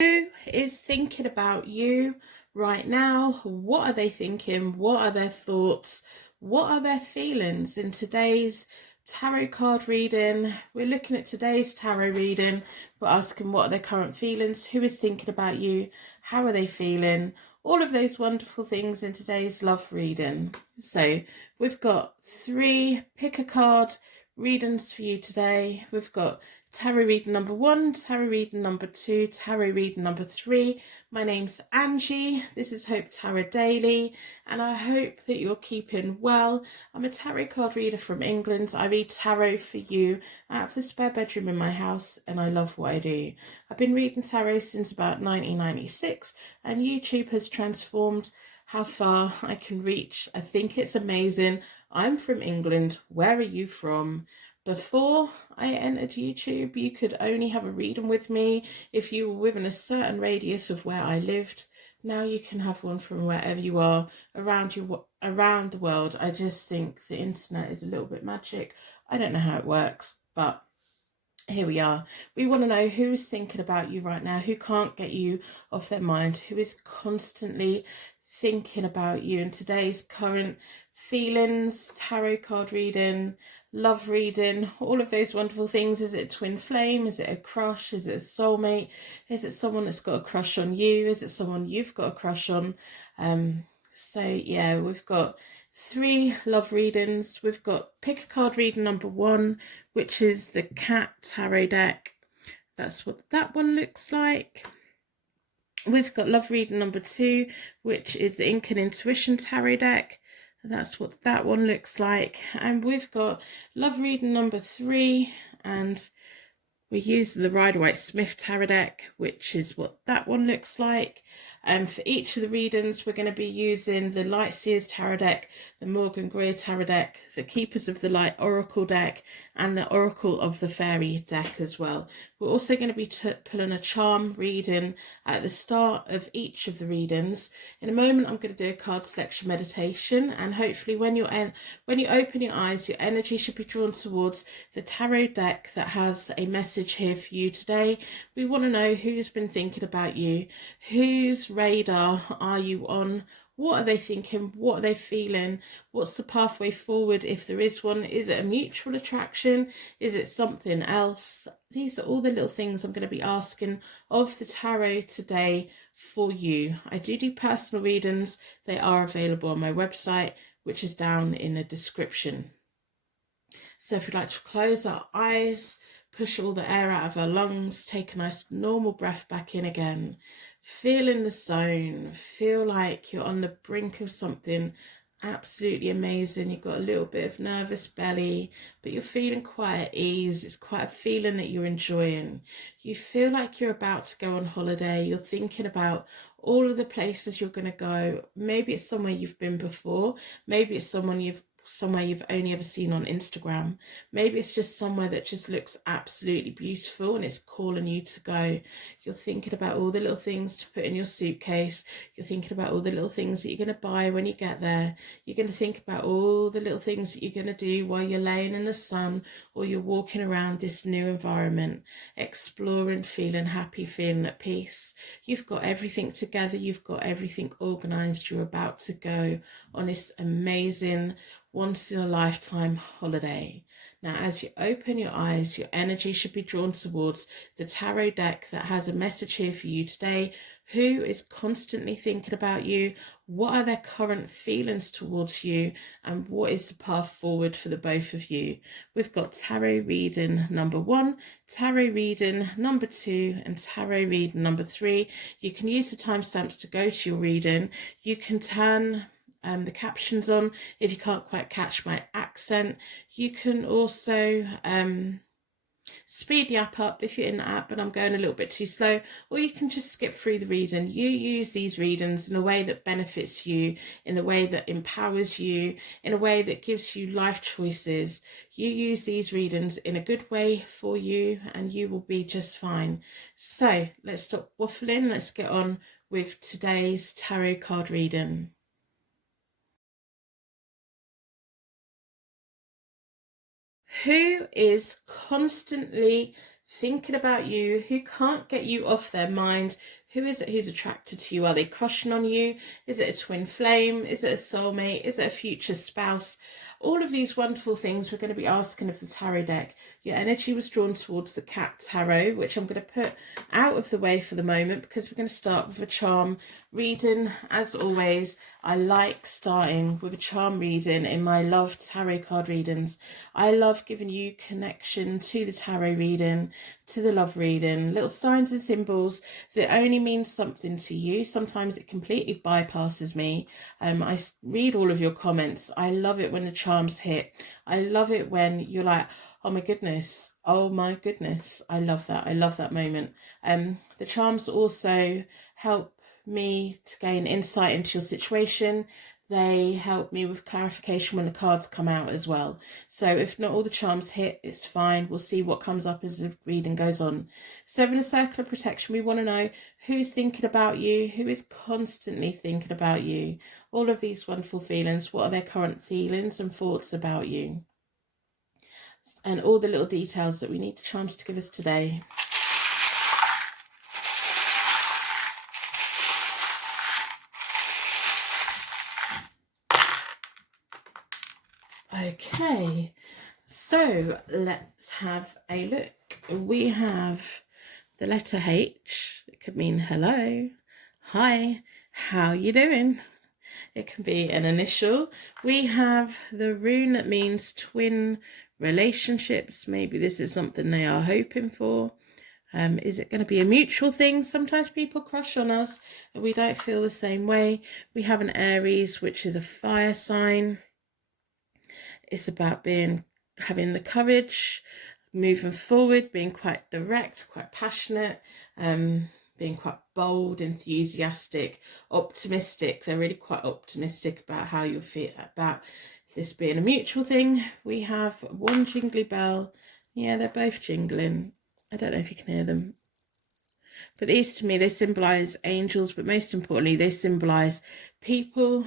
Who is thinking about you right now? What are they thinking? What are their thoughts? What are their feelings? In today's tarot card reading, we're looking at today's tarot reading. We're asking what are their current feelings? Who is thinking about you? How are they feeling? All of those wonderful things in today's love reading. So we've got 3 pick a card readings for you today. We've got tarot reading number 1, tarot reading number 2, tarot reading number 3. My name's Angie. This is Hope Tarot Daily, and I hope that you're keeping well. I'm a tarot card reader from England. I read tarot for you out of the spare bedroom in my house, and I love what I do. I've been reading tarot since about 1996, and YouTube has transformed how far I can reach. I think it's amazing. I'm from England. Where are you from? Before I entered YouTube, you could only have a reading with me if you were within a certain radius of where I lived. Now you can have one from wherever you are around the world. I just think the internet is a little bit magic. I don't know how it works, but here we are. We want to know who is thinking about you right now, who can't get you off their mind, who is constantly thinking about you in today's current feelings, tarot card reading, love reading, all of those wonderful things. Is it a twin flame? Is it a crush? Is it a soulmate? Is it someone that's got a crush on you? Is it someone you've got a crush on? So yeah, we've got 3 love readings. We've got pick a card reading number 1, which is the cat tarot deck. That's what that one looks like. We've got love reading number 2, which is the Incan intuition tarot deck. And that's what that one looks like. And we've got love reading number 3, and we use the Ryder Smith tarot deck, which is what that one looks like. And for each of the readings, we're going to be using the Light Seers tarot deck, the Morgan Greer tarot deck, the Keepers of the Light oracle deck, and the Oracle of the Fairy deck as well. We're also going to be pulling a charm reading at the start of each of the readings. In a moment, I'm going to do a card selection meditation, and hopefully when you open your eyes, your energy should be drawn towards the tarot deck that has a message here for you today. We want to know who's been thinking about you, whose radar are you on, what are they thinking, what are they feeling, what's the pathway forward if there is one. Is it a mutual attraction, is it something else? These are all the little things I'm going to be asking of the tarot today for you. I do personal readings. They are available on my website, which is down in the description. So if we'd like to close our eyes, push all the air out of our lungs, take a nice normal breath back in again. Feel in the zone. Feel like you're on the brink of something absolutely amazing. You've got a little bit of nervous belly, but you're feeling quite at ease. It's quite a feeling that you're enjoying. You feel like you're about to go on holiday. You're thinking about all of the places you're going to go. Maybe it's somewhere you've been before. Maybe it's somewhere you've only ever seen on Instagram. Maybe it's just somewhere that just looks absolutely beautiful and it's calling you to go. You're thinking about all the little things to put in your suitcase. You're thinking about all the little things that you're going to buy when you get there. You're going to think about all the little things that you're going to do while you're laying in the sun or you're walking around this new environment, exploring, feeling happy, feeling at peace. You've got everything together. You've got everything organized. You're about to go on this amazing once in a lifetime holiday. Now, as you open your eyes, your energy should be drawn towards the tarot deck that has a message here for you today. Who is constantly thinking about you? What are their current feelings towards you? And what is the path forward for the both of you? We've got tarot reading number 1, tarot reading number 2, and tarot reading number 3. You can use the timestamps to go to your reading. You can turn the captions on if you can't quite catch my accent. You can also speed the app up if you're in the app and I'm going a little bit too slow, or you can just skip through the reading. You use these readings in a way that benefits you, in a way that empowers you, in a way that gives you life choices. You use these readings in a good way for you and you will be just fine. So let's stop waffling. Let's get on with today's tarot card reading. Who is constantly thinking about you, who can't get you off their mind. Who is it who's attracted to you? Are they crushing on you? Is it a twin flame? Is it a soulmate? Is it a future spouse? All of these wonderful things we're going to be asking of the tarot deck. Your energy was drawn towards the cat tarot, which I'm going to put out of the way for the moment because we're going to start with a charm reading. As always, I like starting with a charm reading in my love tarot card readings. I love giving you connection to the tarot reading, to the love reading, little signs and symbols that only means something to you. Sometimes it completely bypasses me. I read all of your comments. I love it when the charms hit. I love it when you're like, oh my goodness, oh my goodness. I love that. I love that moment. The charms also help me to gain insight into your situation. They help me with clarification when the cards come out as well. So if not all the charms hit, it's fine. We'll see what comes up as the reading goes on. So in a circle of protection, we want to know who's thinking about you, who is constantly thinking about you. All of these wonderful feelings. What are their current feelings and thoughts about you? And all the little details that we need the charms to give us today. Okay, so let's have a look. We have the letter H. It could mean hello, hi, how you doing? It can be an initial. We have the rune that means twin relationships. Maybe this is something they are hoping for. Is it going to be a mutual thing? Sometimes people crush on us and we don't feel the same way. We have an Aries, which is a fire sign. It's about having the courage, moving forward, being quite direct, quite passionate, being quite bold, enthusiastic, optimistic. They're really quite optimistic about how you'll feel about this being a mutual thing. We have one jingly bell. Yeah, they're both jingling. I don't know if you can hear them. But these, to me, they symbolise angels, but most importantly, they symbolise people,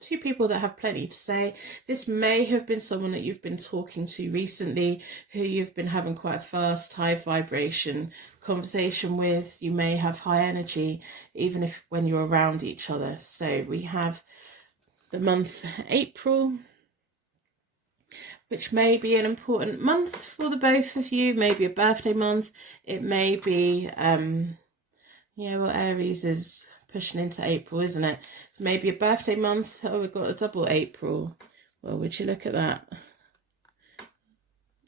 two people that have plenty to say. This may have been someone that you've been talking to recently, who you've been having quite a fast, high vibration conversation with. You may have high energy, even if when you're around each other. So we have the month April, which may be an important month for the both of you, maybe a birthday month. It may be, yeah, well, Aries is pushing into April, isn't it? Maybe a birthday month. Oh, we've got a double April. Well, would you look at that?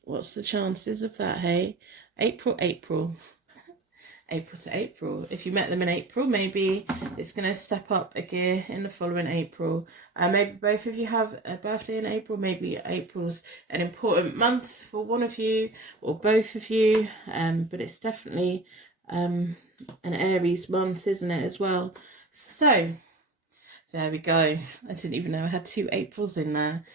What's the chances of that, hey? April. April to April. If you met them in April, maybe it's going to step up a gear in the following April. Maybe both of you have a birthday in April. Maybe April's an important month for one of you or both of you. But it's definitely an Aries month, isn't it, as well? So there we go. I didn't even know I had two Aprils in there.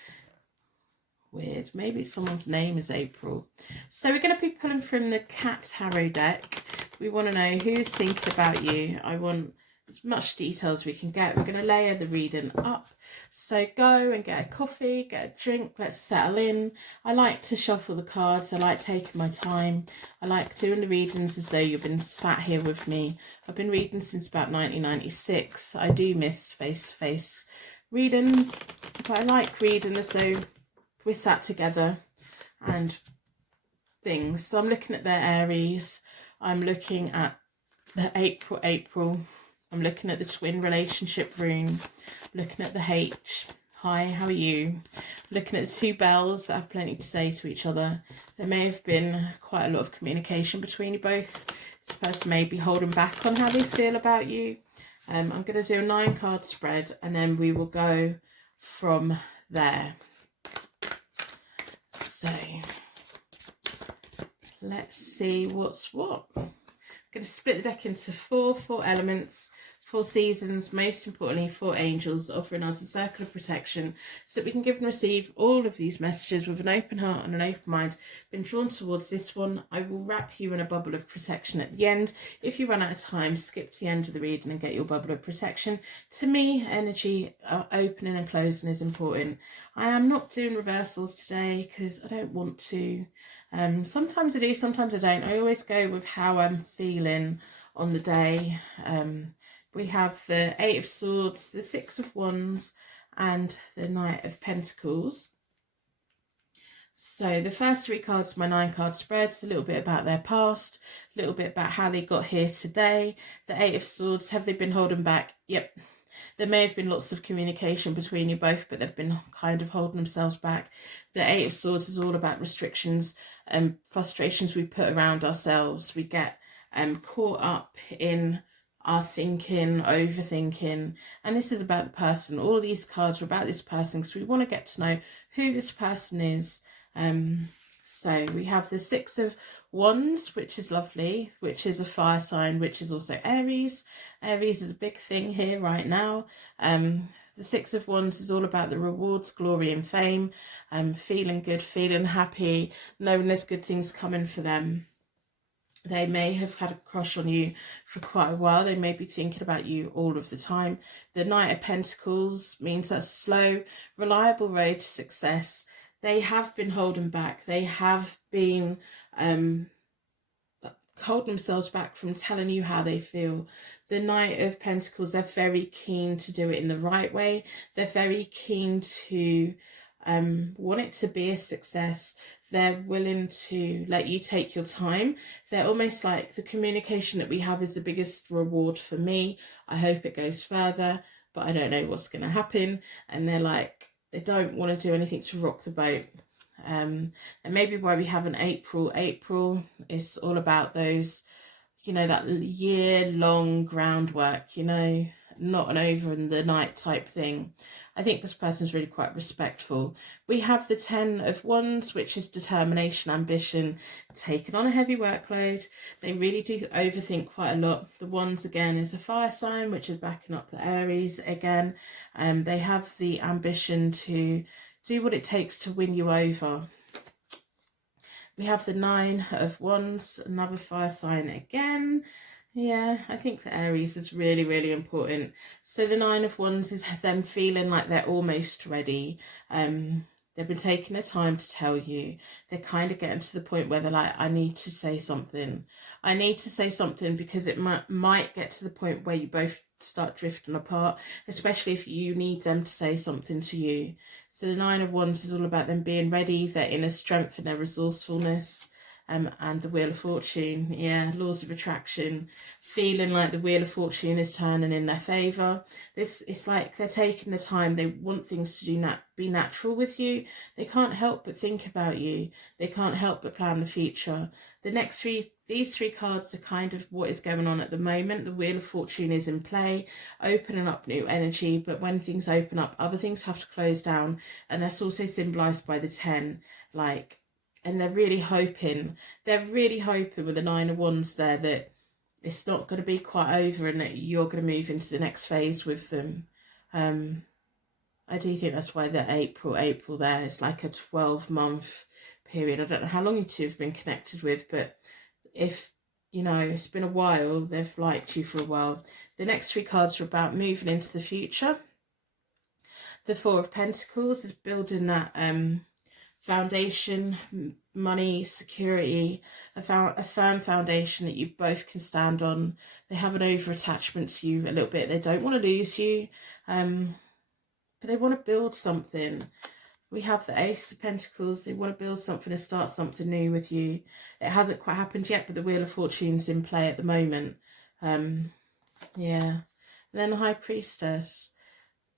Weird. Maybe someone's name is April. So we're going to be pulling from the Cat Tarot deck. We want to know who's thinking about you. I want as much detail as we can get. We're going to layer the reading up. So go and get a coffee, get a drink. Let's settle in. I like to shuffle the cards. I like taking my time. I like doing the readings as though you've been sat here with me. I've been reading since about 1996. I do miss face-to-face readings, but I like reading as though we're sat together and things. So I'm looking at their Aries. I'm looking at the April. I'm looking at the twin relationship rune. Looking at the H. Hi, how are you? Looking at the two bells that have plenty to say to each other. There may have been quite a lot of communication between you both. This person may be holding back on how they feel about you. I'm going to do a 9-card spread and then we will go from there. So let's see what's what. I'm going to split the deck into four elements, 4 seasons, most importantly 4 angels, offering us a circle of protection so that we can give and receive all of these messages with an open heart and an open mind. Been drawn towards this one. I will wrap you in a bubble of protection at the end. If you run out of time, skip to the end of the reading and get your bubble of protection. To me, energy opening and closing is important. I am not doing reversals today because I don't want to. Sometimes I do, sometimes I don't. I always go with how I'm feeling on the day. We have the 8 of Swords, the 6 of Wands, and the Knight of Pentacles. So the first 3 cards of my 9-card spreads, a little bit about their past, a little bit about how they got here today. The 8 of Swords, have they been holding back? Yep. There may have been lots of communication between you both, but they've been kind of holding themselves back. The 8 of Swords is all about restrictions and frustrations we put around ourselves. We get caught up in our thinking, overthinking, and this is about the person. All of these cards are about this person because we want to get to know who this person is. So we have the 6 of Wands, which is lovely, which is a fire sign, which is also Aries. Aries is a big thing here right now. The 6 of Wands is all about the rewards, glory and fame, feeling good, feeling happy, knowing there's good things coming for them. They may have had a crush on you for quite a while. They may be thinking about you all of the time. The Knight of Pentacles means that slow, reliable road to success. They have been holding back. They have been holding themselves back from telling you how they feel. The Knight of Pentacles, they're very keen to do it in the right way. They're very keen to want it to be a success. They're willing to let you take your time. They're almost like, the communication that we have is the biggest reward for me. I hope it goes further, but I don't know what's going to happen. And they're like, they don't want to do anything to rock the boat. And maybe why we have an April. April is all about those, you know, that year-long groundwork, you know, not an over in the night type thing. I think this person's really quite respectful. We have the 10 of Wands, which is determination, ambition, taking on a heavy workload. They really do overthink quite a lot. The Wands again is a fire sign, which is backing up the Aries again. They have the ambition to do what it takes to win you over. We have the 9 of Wands, another fire sign again. Yeah, I think the Aries is really, really important. So the 9 of Wands is them feeling like they're almost ready. They've been taking the time to tell you. They're kind of getting to the point where they're like, I need to say something. I need to say something because it might get to the point where you both start drifting apart, especially if you need them to say something to you. So the 9 of Wands is all about them being ready, their inner strength and their resourcefulness. And the Wheel of Fortune, yeah, laws of attraction, feeling like the Wheel of Fortune is turning in their favour. It's like they're taking the time. They want things to be natural with you. They can't help but think about you. They can't help but plan the future. These 3 cards are kind of what is going on at the moment. The Wheel of Fortune is in play, opening up new energy, but when things open up, other things have to close down, and that's also symbolised by the 10, like. And they're really hoping with the 9 of Wands there that it's not going to be quite over and that you're going to move into the next phase with them. I do think that's why the April there is like a 12-month period. I don't know how long you two have been connected with, but if, you know, it's been a while, they've liked you for a while. The next 3 cards are about moving into the future. The 4 of Pentacles is building that foundation, money, security, a firm foundation that you both can stand on. They have an over attachment to you a little bit. They don't want to lose you, but they want to build something. We have the Ace of Pentacles. They want to build something and start something new with you. It hasn't quite happened yet, but the Wheel of Fortune's in play at the moment. Yeah. And then the High Priestess.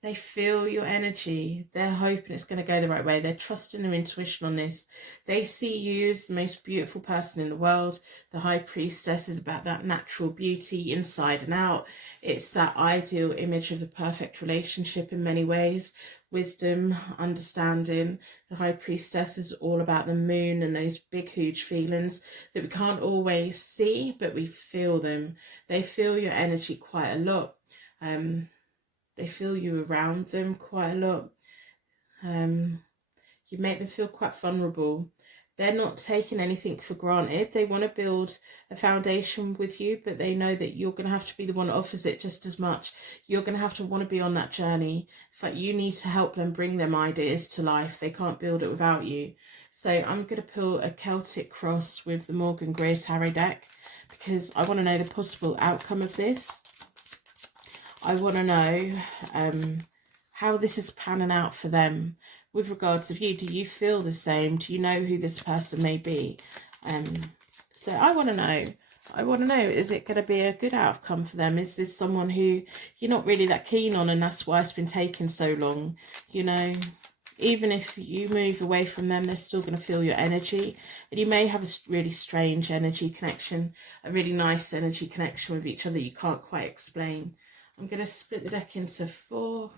They feel your energy. They're hoping it's going to go the right way. They're trusting their intuition on this. They see you as the most beautiful person in the world. The High Priestess is about that natural beauty inside and out. It's that ideal image of the perfect relationship in many ways. Wisdom, understanding. The High Priestess is all about the moon and those big, huge feelings that we can't always see, but we feel them. They feel your energy quite a lot. They feel you around them quite a lot. You make them feel quite vulnerable. They're not taking anything for granted. They want to build a foundation with you, but they know that you're going to have to be the one that offers it just as much. You're going to have to want to be on that journey. It's like you need to help them bring them ideas to life. They can't build it without you. So I'm going to pull a Celtic cross with the Morgan Greer Tarot deck because I want to know the possible outcome of this. I want to know how this is panning out for them. With regards of you, do you feel the same? Do you know who this person may be? So I want to know. I want to know, is it going to be a good outcome for them? Is this someone who you're not really that keen on and that's why it's been taking so long? You know, even if you move away from them, they're still going to feel your energy. And you may have a really strange energy connection, a really nice energy connection with each other you can't quite explain. I'm going to split the deck into 4.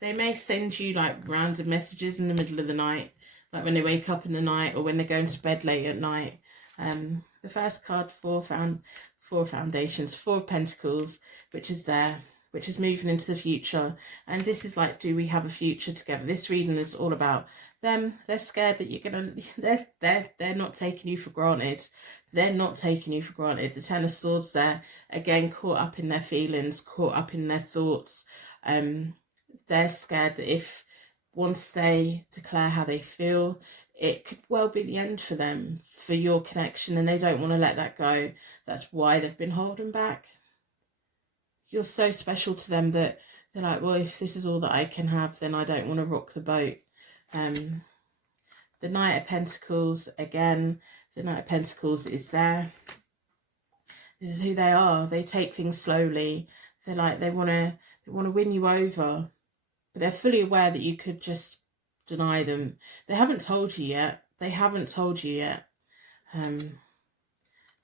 They may send you like random messages in the middle of the night, like when they wake up in the night or when they're going to bed late at night. The first card, 4 foundations, 4 of Pentacles, which is there, which is moving into the future. And this is like, do we have a future together? This reading is all about them. They're scared that you're gonna, they're not taking you for granted. They're not taking you for granted. The Ten of Swords there, again, caught up in their feelings, caught up in their thoughts. They're scared that if once they declare how they feel, it could well be the end for them, for your connection, and they don't want to let that go. That's why they've been holding back. You're so special to them that they're like, well, if this is all that I can have, then I don't want to rock the boat. The Knight of Pentacles, again, the Knight of Pentacles is there. This is who they are. They take things slowly. They're like, they want to win you over. But they're fully aware that you could just deny them. They haven't told you yet. They haven't told you yet.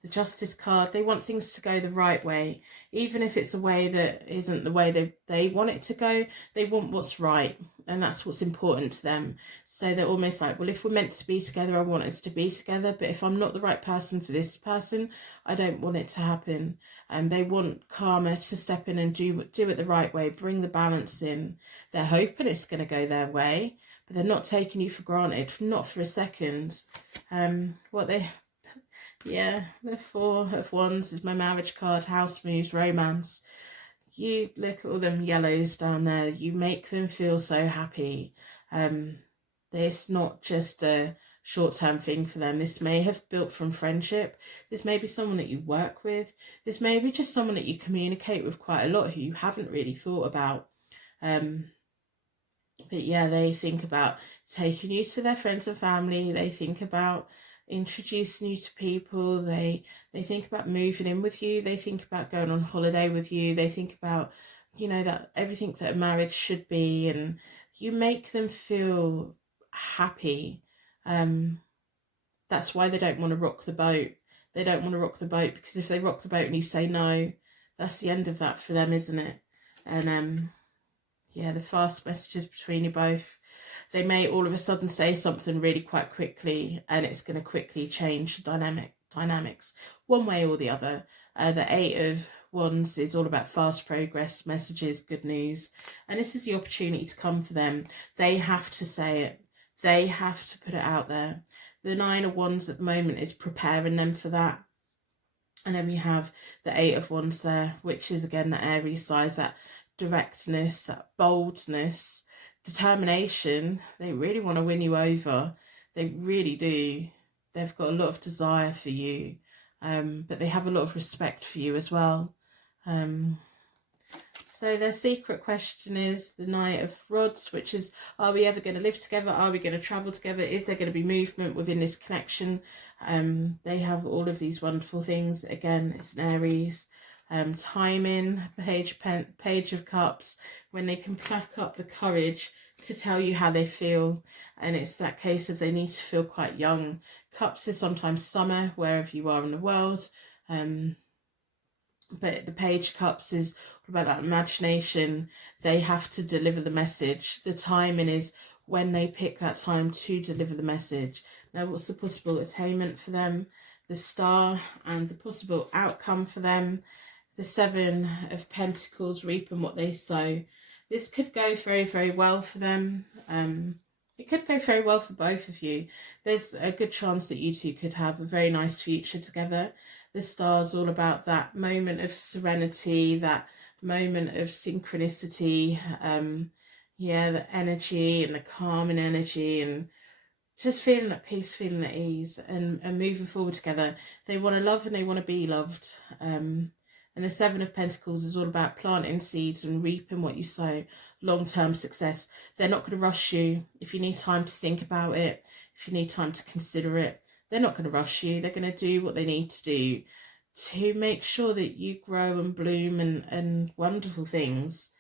The Justice card, they want things to go the right way. Even if it's a way that isn't the way they want it to go, they want what's right. And that's what's important to them. So they're almost like, well, if we're meant to be together, I want us to be together. But if I'm not the right person for this person, I don't want it to happen. And they want karma to step in and do it the right way, bring the balance in. They're hoping it's going to go their way, but they're not taking you for granted, not for a second. Yeah, the 4 of Wands is my marriage card, house moves, romance. You look at all them yellows down there. You make them feel so happy. It's not just a short-term thing for them. This may have built from friendship. This may be someone that you work with. This may be just someone that you communicate with quite a lot who you haven't really thought about. But yeah, they think about taking you to their friends and family. They think about introducing you to people. They think about moving in with you. They think about going on holiday with you. They think about, you know, that everything that a marriage should be, and you make them feel happy. That's why they don't want to rock the boat. They don't want to rock the boat because if they rock the boat and you say no, that's the end of that for them, isn't it? And yeah, the fast messages between you both. They may all of a sudden say something really quite quickly, and it's going to quickly change dynamics one way or the other. The 8 of Wands is all about fast progress, messages, good news, and this is the opportunity to come for them. They have to say it. They have to put it out there. The 9 of Wands at the moment is preparing them for that. And then we have the 8 of Wands there, which is again the Aries side, that directness, that boldness, determination. They really want to win you over. They really do. They've got a lot of desire for you, but they have a lot of respect for you as well. So their secret question is the Knight of Rods, which is, are we ever going to live together? Are we going to travel together? Is there going to be movement within this connection? They have all of these wonderful things. Again, it's an Aries. Timing, Page of Cups, when they can pluck up the courage to tell you how they feel. And it's that case of they need to feel quite young. Cups is sometimes summer, wherever you are in the world. But the Page of Cups is about that imagination. They have to deliver the message. The timing is when they pick that time to deliver the message. Now, what's the possible attainment for them? The Star and the possible outcome for them. the Seven of Pentacles, reaping what they sow. This could go very, very well for them. It could go very well for both of you. There's a good chance that you two could have a very nice future together. The star's all about that moment of serenity, that moment of synchronicity, yeah, the energy and the calming energy, and just feeling at peace, feeling at ease, and moving forward together. They want to love and they want to be loved. And the Seven of Pentacles is all about planting seeds and reaping what you sow, long-term success. They're not going to rush you. If you need time to think about it, if you need time to consider it, they're not going to rush you. They're going to do what they need to do to make sure that you grow and bloom and wonderful things.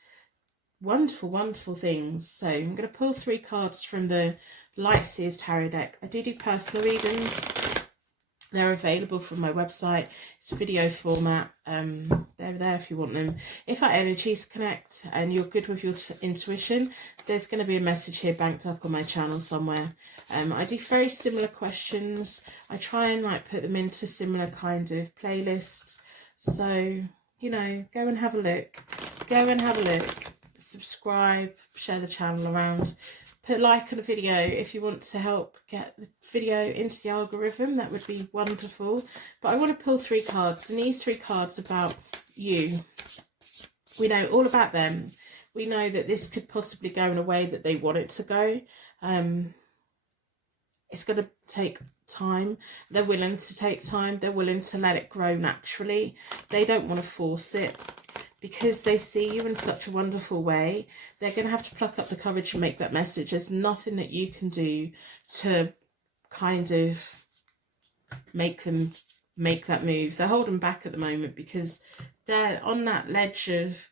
Wonderful, wonderful things. So I'm going to pull 3 cards from the Light Seers Tarot deck. I do personal readings. They're available from my website. It's video format. They're there if you want them. If our energies connect and you're good with your intuition, there's going to be a message here banked up on my channel somewhere. I do very similar questions. I try and like put them into similar kind of playlists. So, you know, go and have a look. Go and have a look. Subscribe, share the channel around. Put a like on the video if you want to help get the video into the algorithm. That would be wonderful. But I want to pull 3 cards, and these 3 cards about you. We know all about them. We know that this could possibly go in a way that they want it to go. It's going to take time. They're willing to take time. They're willing to let it grow naturally. They don't want to force it. Because they see you in such a wonderful way, they're going to have to pluck up the courage and make that message. There's nothing that you can do to kind of make them make that move. They're holding back at the moment because they're on that ledge of,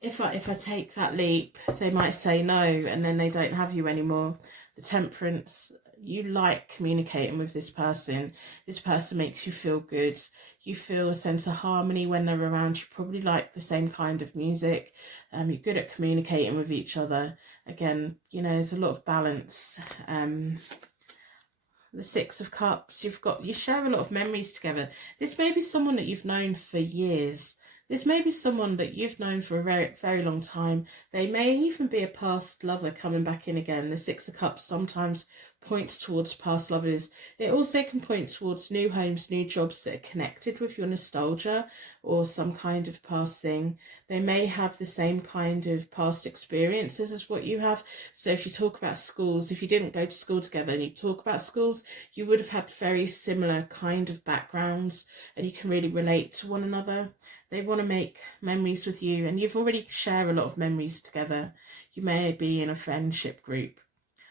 if I take that leap, they might say no, and then they don't have you anymore. The Temperance, you like communicating with this person. This person makes you feel good. You feel a sense of harmony when they're around. You probably like the same kind of music. You're good at communicating with each other. Again, you know, there's a lot of balance. The Six of Cups, you share a lot of memories together. This may be someone that you've known for years. This may be someone that you've known for a very, very long time. They may even be a past lover coming back in again. The Six of Cups sometimes points towards past lovers. It also can point towards new homes, new jobs that are connected with your nostalgia or some kind of past thing. They may have the same kind of past experiences as what you have. So if you talk about schools, if you didn't go to school together and you talk about schools, you would have had very similar kind of backgrounds and you can really relate to one another. They want to make memories with you, and you've already shared a lot of memories together. You may be in a friendship group.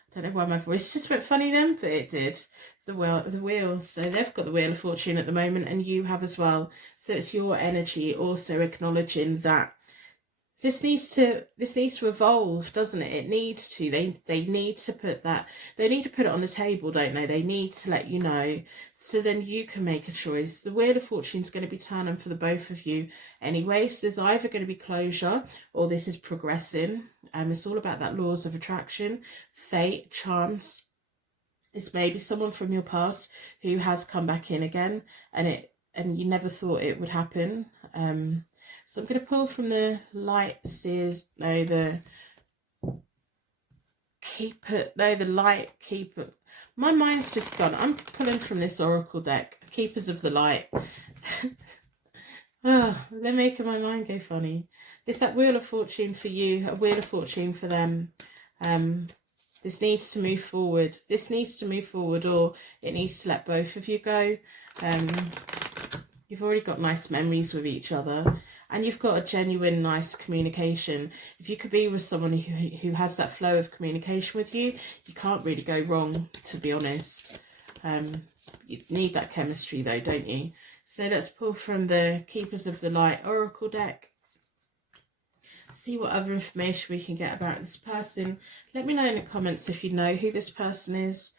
I don't know why my voice just went funny then, but it did. The wheel. So they've got the Wheel of Fortune at the moment, and you have as well. So it's your energy also acknowledging that this needs to evolve, doesn't it? It needs to. They need to put that. They need to put it on the table, don't they? They need to let you know, so then you can make a choice. The Wheel of Fortune is going to be turning for the both of you anyway. So there's either going to be closure or this is progressing. It's all about that laws of attraction, fate, chance. This may be someone from your past who has come back in again, and you never thought it would happen. So I'm going to pull from the Light Seers, the Light Keeper. My mind's just gone. I'm pulling from this Oracle deck, Keepers of the Light. Oh, they're making my mind go funny. It's that Wheel of Fortune for you, a Wheel of Fortune for them. This needs to move forward. This needs to move forward, or it needs to let both of you go. You've already got nice memories with each other, and you've got a genuine, nice communication. If you could be with someone who has that flow of communication with you, you can't really go wrong, to be honest. You need that chemistry though, don't you? So let's pull from the Keepers of the Light Oracle deck. See what other information we can get about this person. Let me know in the comments if you know who this person is.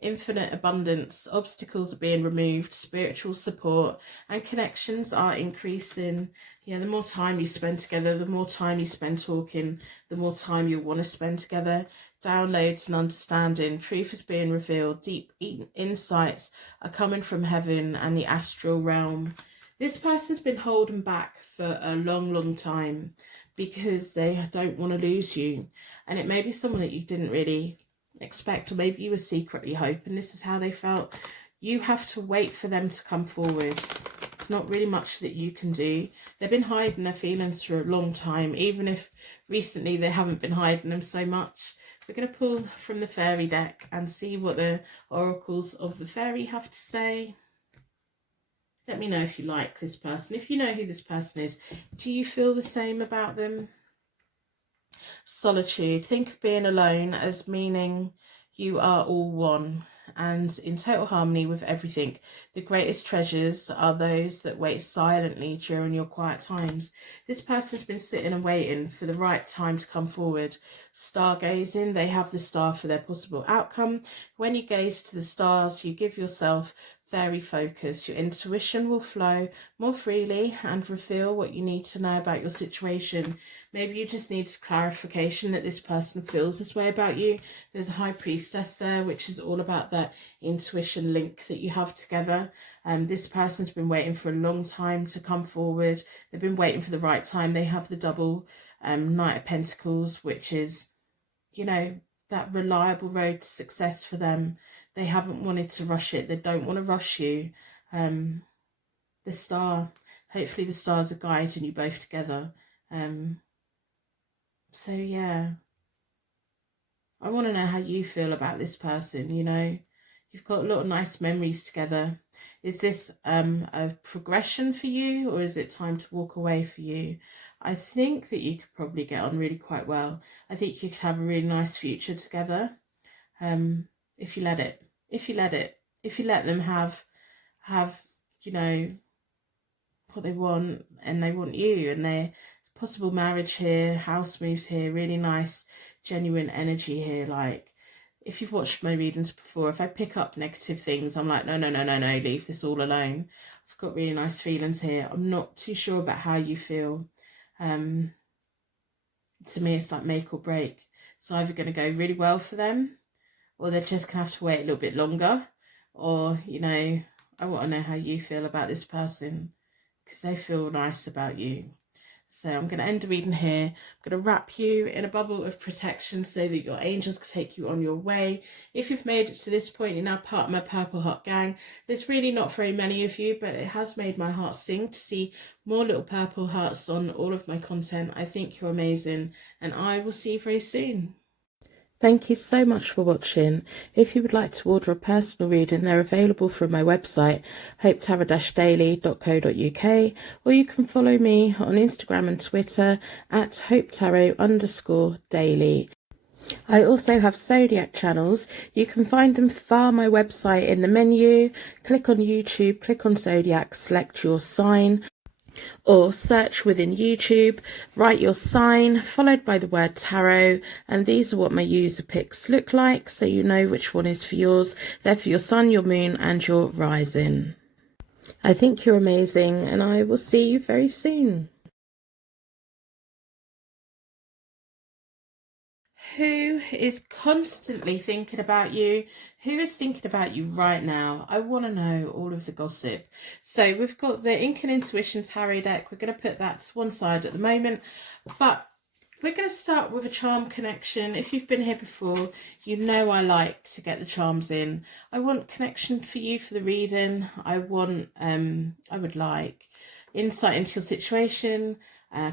Infinite abundance, obstacles are being removed, spiritual support and connections are increasing. Yeah, the more time you spend together, the more time you spend talking, the more time you'll want to spend together. Downloads and understanding, truth is being revealed, deep insights are coming from heaven and the astral realm. This person's been holding back for a long time because they don't want to lose you. And it may be someone that you didn't really expect, or maybe you were secretly hoping this is how they felt. You have to wait for them to come forward. It's not really much that you can do. They've been hiding their feelings for a long time, even if recently they haven't been hiding them so much. We're going to pull from the fairy deck and see what the oracles of the fairy have to say. Let me know if you like this person. If you know who this person is, do you feel the same about them? Solitude. Think of being alone as meaning you are all one and in total harmony with everything. The greatest treasures are those that wait silently during your quiet times. This person's been sitting and waiting for the right time to come forward. Stargazing, they have the star for their possible outcome. When you gaze to the stars, you give yourself very focused. Your intuition will flow more freely and reveal what you need to know about your situation. Maybe you just need clarification that this person feels this way about you. There's a high priestess there, which is all about that intuition link that you have together. This person's been waiting for a long time to come forward. They've been waiting for the right time. They have the double Knight of Pentacles, which is, you know, that reliable road to success for them. They haven't wanted to rush it. They don't want to rush you. The star, hopefully the stars are guiding you both together. So yeah, I want to know how you feel about this person. You know, you've got a lot of nice memories together. Is this a progression for you, or is it time to walk away for you? I think that you could probably get on really quite well. I think you could have a really nice future together. If you let it, if you let them have, you know, what they want, and they want you, and there's possible marriage here, house moves here, really nice, genuine energy here. Like, if you've watched my readings before, if I pick up negative things, I'm like, no, leave this all alone. I've got really nice feelings here. I'm not too sure about how you feel. To me, it's like make or break. It's either going to go really well for them, or they're just going to have to wait a little bit longer. Or, you know, I want to know how you feel about this person, because they feel nice about you. So I'm going to end the reading here. I'm going to wrap you in a bubble of protection so that your angels can take you on your way. If you've made it to this point, you're now part of my Purple Heart gang. There's really not very many of you, but it has made my heart sing to see more little purple hearts on all of my content. I think you're amazing, and I will see you very soon. Thank you so much for watching. If you would like to order a personal reading, they're available from my website, hopetarot-daily.co.uk, or you can follow me on Instagram and Twitter at hopetarot_daily. I also have zodiac channels. You can find them via my website in the menu. Click on YouTube, click on zodiac, select your sign, or search within YouTube, write your sign, followed by the word tarot, and these are what my user picks look like, so you know which one is for yours. They're for your sun, your moon, and your rising. I think you're amazing, and I will see you very soon. Who is constantly thinking about you? Who is thinking about you right now? I want to know all of the gossip. So we've got the Incan Intuition Tarot deck. We're going to put that to one side at the moment, but we're going to start with a charm connection. If you've been here before, you know I like to get the charms in. I want connection for you for the reading. I would like insight into your situation,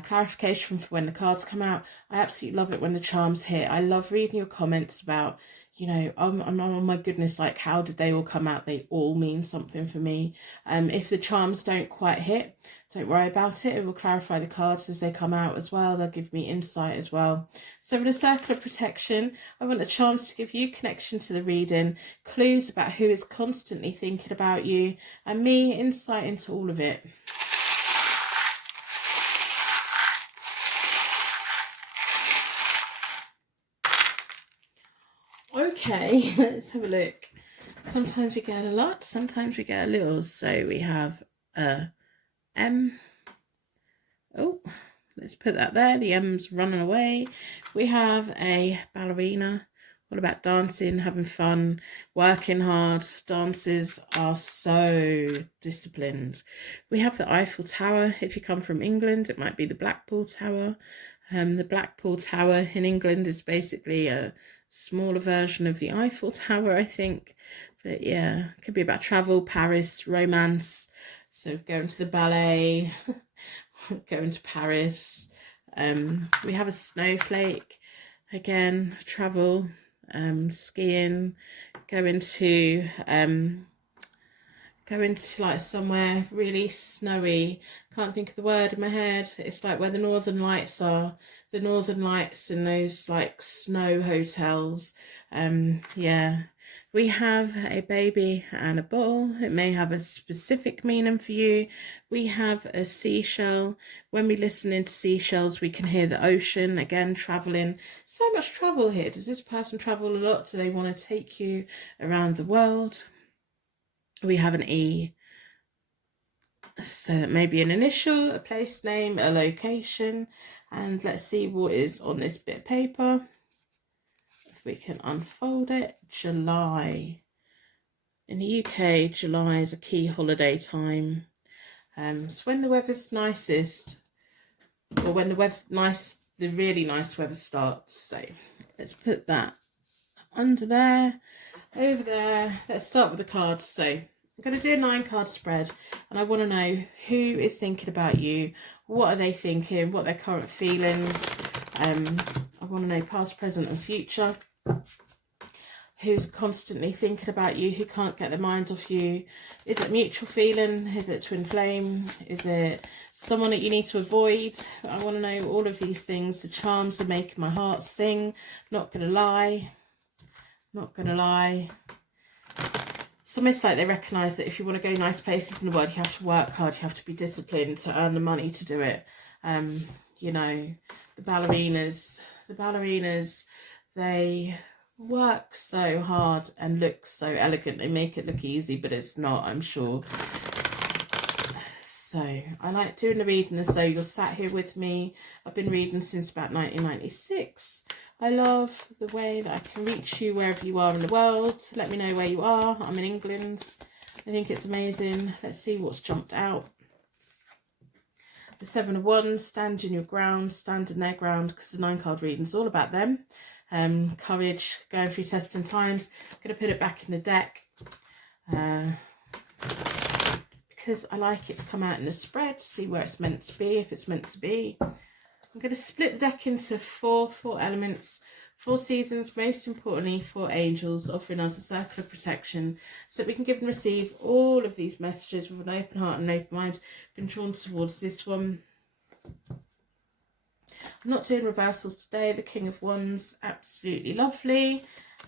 clarification for when the cards come out. I absolutely love it when the charms hit. I love reading your comments about, you know, oh my goodness, like, how did they all come out? They all mean something for me. If the charms don't quite hit, don't worry about it. It will clarify the cards as they come out as well. They'll give me insight as well. So for the circle of protection, I want the charms to give you connection to the reading, clues about who is constantly thinking about you, and me insight into all of it. Okay, let's have a look. Sometimes we get a lot, sometimes we get a little. So we have a M. Oh, let's put that there. The M's running away. We have a ballerina. all about dancing, having fun, working hard. Dancers are so disciplined. We have the Eiffel Tower. If you come from England, it might be the Blackpool Tower. The Blackpool Tower in England is basically a smaller version of the Eiffel Tower, I think. But yeah, it could be about travel, Paris, romance. So going to the ballet, going to Paris. We have a snowflake. Again, travel, skiing, going to like somewhere really snowy. Can't think of the word in my head. It's like where the Northern Lights are, the Northern Lights in those like snow hotels. Yeah, we have a baby and a bottle. It may have a specific meaning for you. We have a seashell. When we listen into seashells, we can hear the ocean. Again, traveling. So much travel here. Does this person travel a lot? Do they want to take you around the world? We have an E, so that may be an initial, a place name, a location. And let's see what is on this bit of paper. If we can unfold it. July. In the UK, July is a key holiday time. It's when the weather's nicest, or when the really nice weather starts. So let's put that under there. Over there, let's start with the cards. So I'm going to do a 9-card spread, and I want to know who is thinking about you. What are they thinking? What are their current feelings? I want to know past, present and future. Who's constantly thinking about you, who can't get their mind off you? Is it mutual feeling? Is it twin flame? Is it someone that you need to avoid? I want to know all of these things. The charms are making my heart sing. Not going to lie. Not gonna lie. It's almost like they recognise that if you want to go nice places in the world, you have to work hard, you have to be disciplined to earn the money to do it. You know, the ballerinas, they work so hard and look so elegant. They make it look easy, but it's not, I'm sure. So I like doing the reading as though you're sat here with me. I've been reading since about 1996. I love the way that I can reach you wherever you are in the world. Let me know where you are. I'm in England. I think it's amazing. Let's see what's jumped out. The 7 of Wands, stand in your ground, stand in their ground, because the 9-card reading is all about them. Courage, going through testing times. I'm going to put it back in the deck. Because I like it to come out in a spread, see where it's meant to be, if it's meant to be. I'm going to split the deck into four elements, 4 seasons, most importantly 4 angels, offering us a circle of protection so that we can give and receive all of these messages with an open heart and an open mind. Been drawn towards this one. I'm not doing reversals today. The King of Wands, absolutely lovely.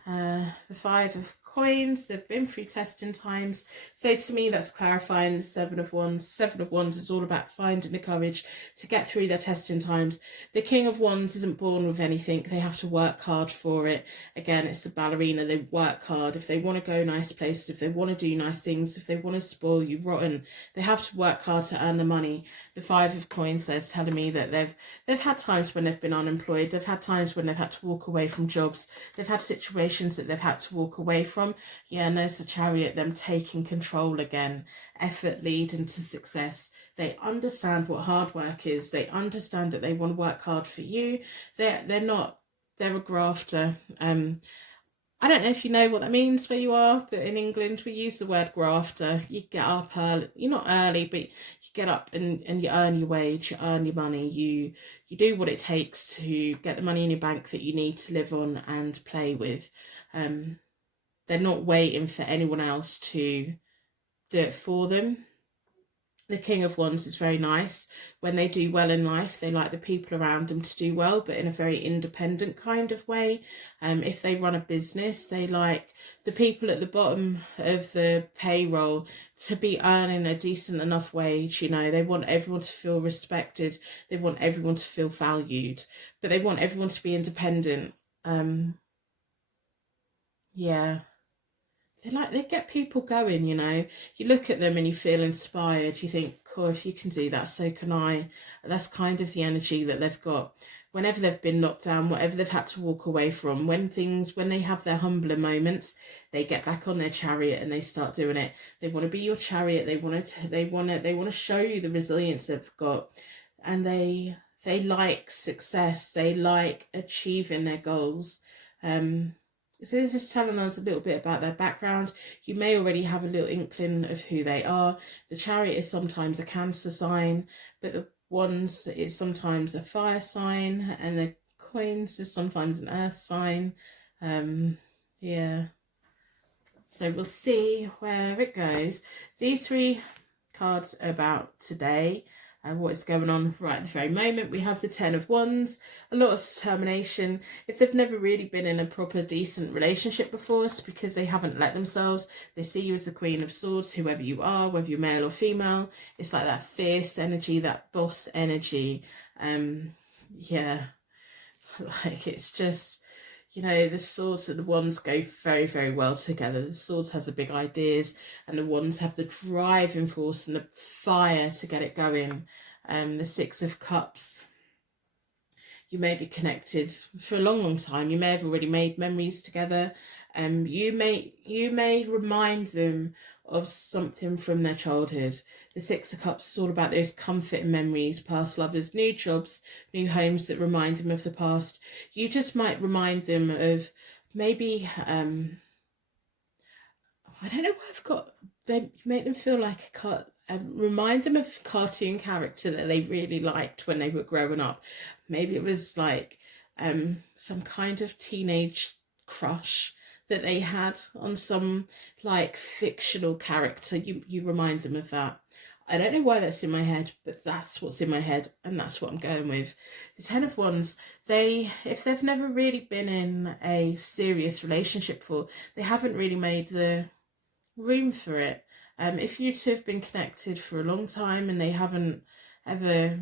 The 5 of Coins, they've been through testing times. So to me, that's clarifying the 7 of Wands. 7 of Wands is all about finding the courage to get through their testing times. The King of Wands isn't born with anything. They have to work hard for it. Again, it's the ballerina. They work hard. If they want to go nice places, if they want to do nice things, if they want to spoil you rotten, they have to work hard to earn the money. The 5 of Coins there's telling me that they've had times when they've been unemployed. They've had times when they've had to walk away from jobs. They've had situations that they've had to walk away from. Yeah, and there's the Chariot, them taking control again. Effort leading to success. They understand what hard work is. They understand that they want to work hard for you. They're a grafter. I don't know if you know what that means where you are, but in England we use the word grafter. You get up early, you're not early, but you get up and you earn your wage, you earn your money, you do what it takes to get the money in your bank that you need to live on and play with. They're not waiting for anyone else to do it for them. The King of Wands is very nice. When they do well in life, they like the people around them to do well, but in a very independent kind of way. If they run a business, they like the people at the bottom of the payroll to be earning a decent enough wage. You know, they want everyone to feel respected. They want everyone to feel valued, but they want everyone to be independent. Yeah. they get people going, you know. You look at them and you feel inspired. You think, oh, if you can do that, so can I. That's kind of the energy that they've got. Whenever they've been knocked down, whatever they've had to walk away from, when they have their humbler moments, they get back on their chariot and they start doing it. They want to be your chariot. They want to show you the resilience they've got, and they like success. They like achieving their goals. So this is telling us a little bit about their background. You may already have a little inkling of who they are. The chariot is sometimes a Cancer sign, but the wands is sometimes a fire sign, and the coins is sometimes an earth sign. Yeah. So we'll see where it goes. These 3 cards are about today. What is going on right at the very moment. We have the 10 of Wands, a lot of determination. If they've never really been in a proper decent relationship before, it's because they haven't let themselves. They see you as the Queen of Swords, whoever you are, whether you're male or female. It's like that fierce energy, that boss energy. Yeah, like it's just, you know, the swords and the wands go very, very well together. The swords has the big ideas, and the wands have the driving force and the fire to get it going. The 6 of Cups. You may be connected for a long, long time. You may have already made memories together. You may remind them of something from their childhood. The 6 of Cups is all about those comfort and memories, past lovers, new jobs, new homes that remind them of the past. You just might remind them of maybe, I don't know why I've got, they make them feel like remind them of a cartoon character that they really liked when they were growing up. Maybe it was like some kind of teenage crush that they had on some like fictional character. You remind them of that. I don't know why that's in my head, but that's what's in my head, and that's what I'm going with. The 10 of Wands, if they've never really been in a serious relationship before, they haven't really made the room for it. If you two have been connected for a long time and they haven't ever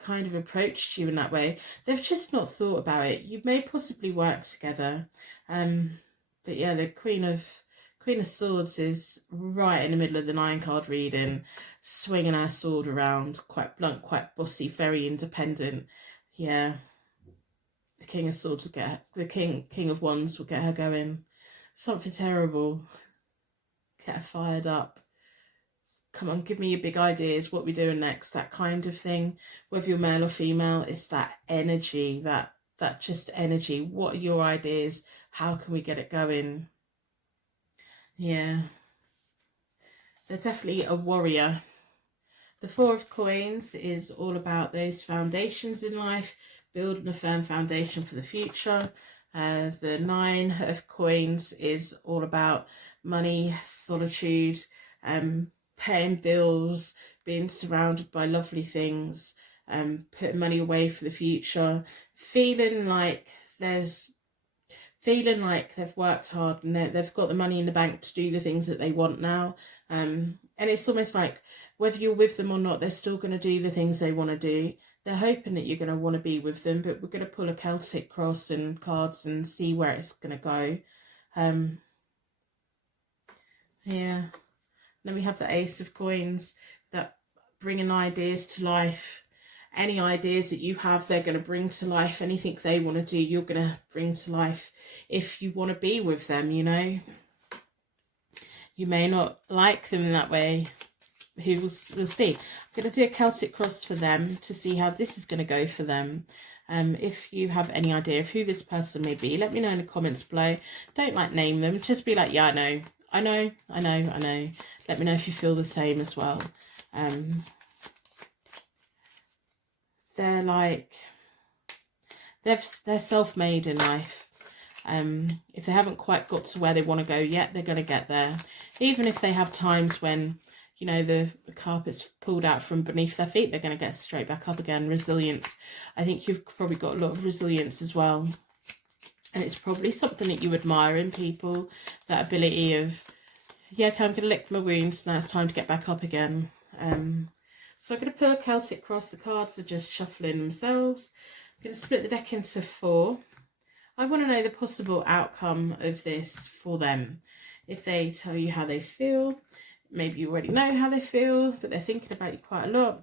kind of approached you in that way, they've just not thought about it. You may possibly work together, but yeah, the Queen of Swords is right in the middle of the 9 card reading, swinging her sword around, quite blunt, quite bossy, very independent. Yeah, the King of Swords will get the King of Wands will get her going. Something terrible. Get her fired up. Come on, give me your big ideas. What we doing next? That kind of thing. Whether you're male or female, it's that energy, that just energy. What are your ideas? How can we get it going? Yeah. They're definitely a warrior. The 4 of Coins is all about those foundations in life, building a firm foundation for the future. The 9 of Coins is all about money, solitude, paying bills, being surrounded by lovely things, putting money away for the future, feeling like they've worked hard and they've got the money in the bank to do the things that they want now. And it's almost like whether you're with them or not, they're still going to do the things they want to do. They're hoping that you're going to want to be with them, but we're going to pull a Celtic cross and cards and see where it's going to go. Yeah. Then we have the Ace of Coins, that bringing ideas to life. Any ideas that you have, they're going to bring to life. Anything they want to do, you're going to bring to life. If you want to be with them, you know. You may not like them in that way. We'll see. I'm going to do a Celtic cross for them to see how this is going to go for them. If you have any idea of who this person may be, let me know in the comments below. Don't like name them. Just be like, yeah, I know. Let me know if you feel the same as well. They're like, they're self-made in life. If they haven't quite got to where they want to go yet, they're going to get there. Even if they have times when, you know, the carpet's pulled out from beneath their feet, they're going to get straight back up again. Resilience. I think you've probably got a lot of resilience as well. And it's probably something that you admire in people, that ability of, yeah, okay, I'm going to lick my wounds, now it's time to get back up again. So I'm going to pull a Celtic cross. The cards are just shuffling themselves. I'm going to split the deck into 4. I want to know the possible outcome of this for them. If they tell you how they feel, maybe you already know how they feel, but they're thinking about you quite a lot.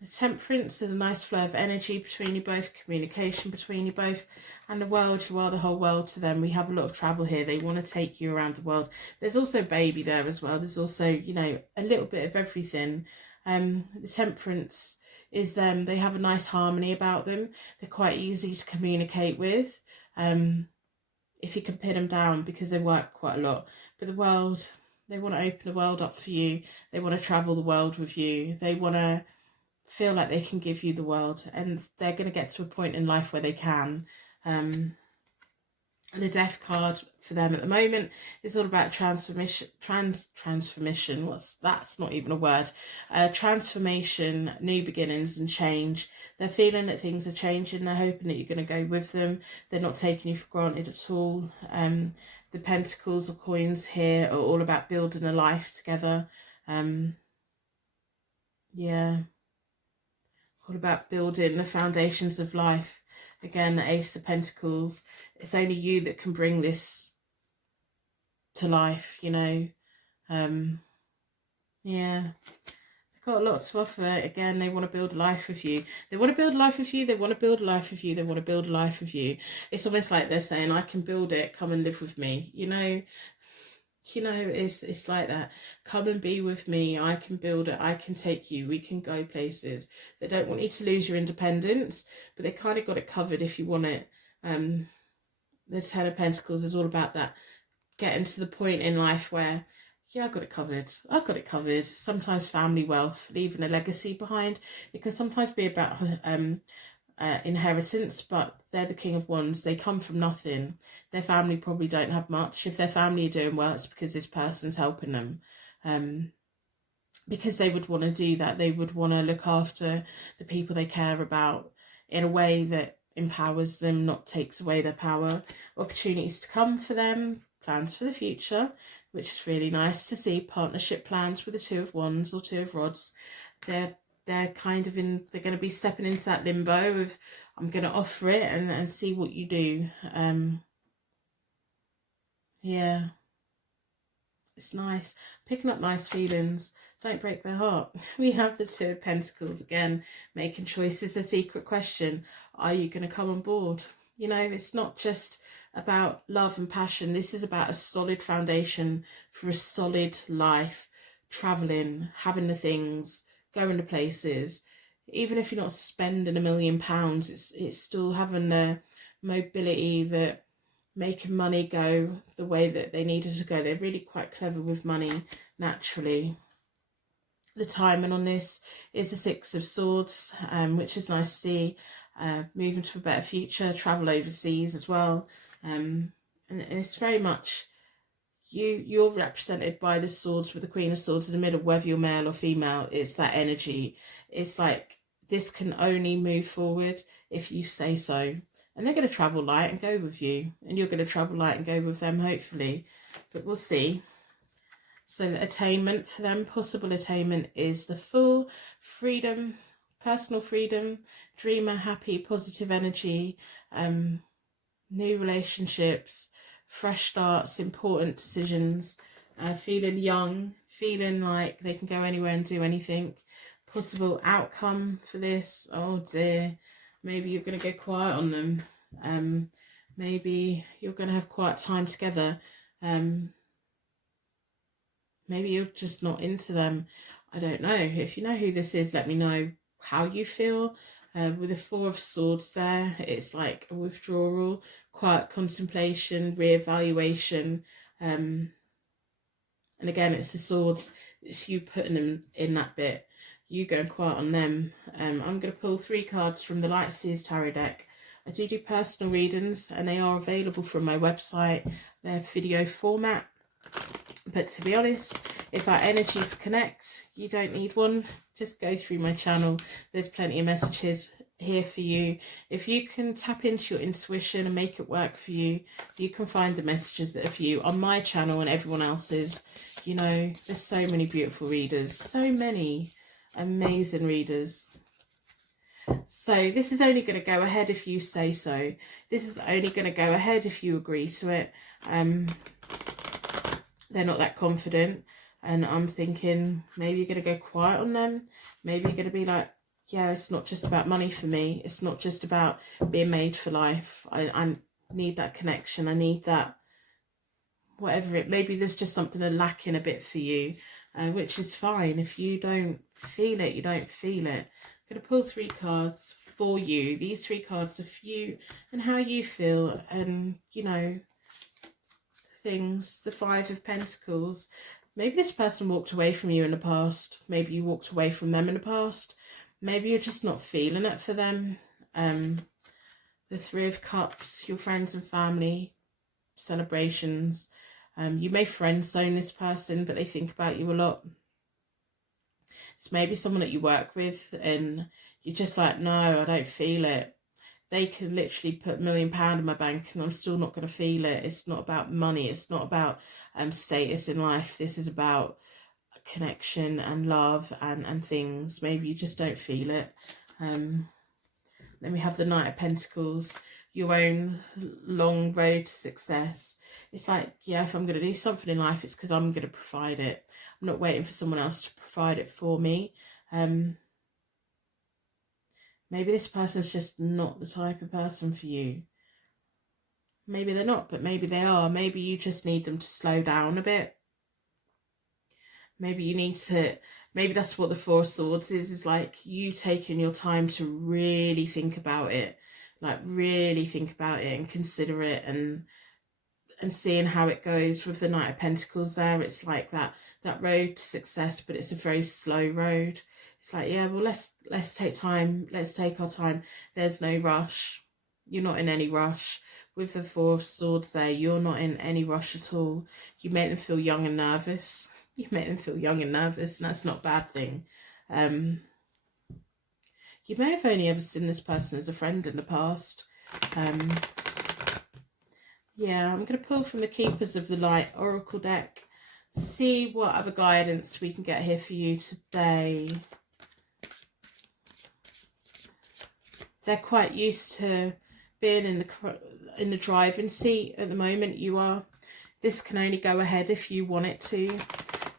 The Temperance, there's a nice flow of energy between you both, communication between you both. And the World, you are the whole world to them. We have a lot of travel here. They want to take you around the world. There's also baby there as well. There's also, you know, a little bit of everything. The Temperance is them. They have a nice harmony about them. They're quite easy to communicate with. If you can pin them down, because they work quite a lot. But the World, they want to open the world up for you. They want to travel the world with you. They want to feel like they can give you the world, and they're going to get to a point in life where they can. The Death card for them at the moment is all about transformation. That's not even a word. Transformation, new beginnings and change. They're feeling that things are changing. They're hoping that you're going to go with them. They're not taking you for granted at all. The Pentacles or coins here are all about building a life together. Yeah. All about building the foundations of life. Again, the Ace of Pentacles. It's only you that can bring this to life, you know. Yeah. They've got a lot to offer. Again, they want to build a life with you. They want to build a life with you. They want to build a life with you. They want to build a life with you. It's almost like they're saying, I can build it. Come and live with me. You know, it's like that. Come and be with me. I can build it. I can take you. We can go places. They don't want you to lose your independence, but they kind of got it covered if you want it. The Ten of Pentacles is all about that. Getting to the point in life where, yeah, I got it covered. I got it covered. Sometimes family wealth, leaving a legacy behind. It can sometimes be about inheritance, but they're the King of Wands. They come from nothing. Their family probably don't have much. If their family are doing well, it's because this person's helping them. Because they would want to do that. They would want to look after the people they care about in a way that empowers them, not takes away their power. Opportunities to come for them, plans for the future, which is really nice to see. Partnership plans with the Two of Wands or Two of Rods. They're kind of in, they're going to be stepping into that limbo of, I'm going to offer it and see what you do. Yeah. It's nice. Picking up nice feelings. Don't break their heart. We have the Two of Pentacles again. Making choices, a secret question. Are you going to come on board? You know, it's not just about love and passion. This is about a solid foundation for a solid life. Travelling, having the things, going to places. Even if you're not spending £1 million, it's still having the mobility, that making money go the way that they needed to go. They're really quite clever with money naturally. The timing on this is the Six of Swords, which is nice to see. Moving to a better future, travel overseas as well. And it's very much, you're represented by the swords with the Queen of Swords in the middle, whether you're male or female. It's that energy. It's like, this can only move forward if you say so. And they're going to travel light and go with you. And you're going to travel light and go with them, hopefully. But we'll see. So the attainment for them, possible attainment, is the Fool, freedom, personal freedom, dreamer, happy, positive energy, new relationships, fresh starts, important decisions, feeling young, feeling like they can go anywhere and do anything. Possible outcome for this, oh dear. Maybe you're going to go quiet on them. Maybe you're going to have quiet time together. Maybe you're just not into them. I don't know. If you know who this is, let me know how you feel. With the Four of Swords there, it's like a withdrawal, quiet contemplation, reevaluation. And again, it's the swords. It's you putting them in that bit. You going quiet on them. I'm going to pull 3 cards from the Light Seers Tarot deck. I do personal readings, and they are available from my website. They're video format. But to be honest, if our energies connect, you don't need one. Just go through my channel. There's plenty of messages here for you. If you can tap into your intuition and make it work for you, you can find the messages that are for you on my channel and everyone else's. You know, there's so many beautiful readers, so many amazing readers. So this is only going to go ahead if you say so. This is only going to go ahead if you agree to it. they're not that confident. And I'm thinking maybe you're going to go quiet on them. Maybe you're going to be like, yeah, it's not just about money for me. It's not just about being made for life. I need that connection. I need that, whatever it, maybe there's just something lacking a bit for you, which is fine. If you don't feel it, you don't feel it. I'm going to pull 3 cards for you. These 3 cards are for you and how you feel, and, you know, things. The 5 of Pentacles. Maybe this person walked away from you in the past. Maybe you walked away from them in the past. Maybe you're just not feeling it for them. The 3 of Cups, your friends and family, celebrations. You may friend zone this person, but they think about you a lot. It's maybe someone that you work with and you're just like, no, I don't feel it. They could literally put £1 million in my bank and I'm still not going to feel it. It's not about money. It's not about status in life. This is about connection and love and things. Maybe you just don't feel it. Then we have the Knight of Pentacles, your own long road to success. It's like, yeah, if I'm going to do something in life, it's because I'm going to provide it. I'm not waiting for someone else to provide it for me. Maybe this person's just not the type of person for you. Maybe they're not, but maybe they are. Maybe you just need them to slow down a bit. Maybe you need to, maybe that's what the 4 of Swords is like you taking your time to really think about it. Like really think about it and consider it and seeing how it goes. With the Knight of Pentacles there, it's like that road to success, but it's a very slow road. It's like, yeah, well, let's take time. Let's take our time. There's no rush. You're not in any rush. With the 4 of Swords there, you're not in any rush at all. You make them feel young and nervous. You make them feel young and nervous, and that's not a bad thing. You may have only ever seen this person as a friend in the past. Yeah, I'm going to pull from the Keepers of the Light Oracle deck. See what other guidance we can get here for you today. They're quite used to being in the driving seat at the moment. You are. This can only go ahead if you want it to,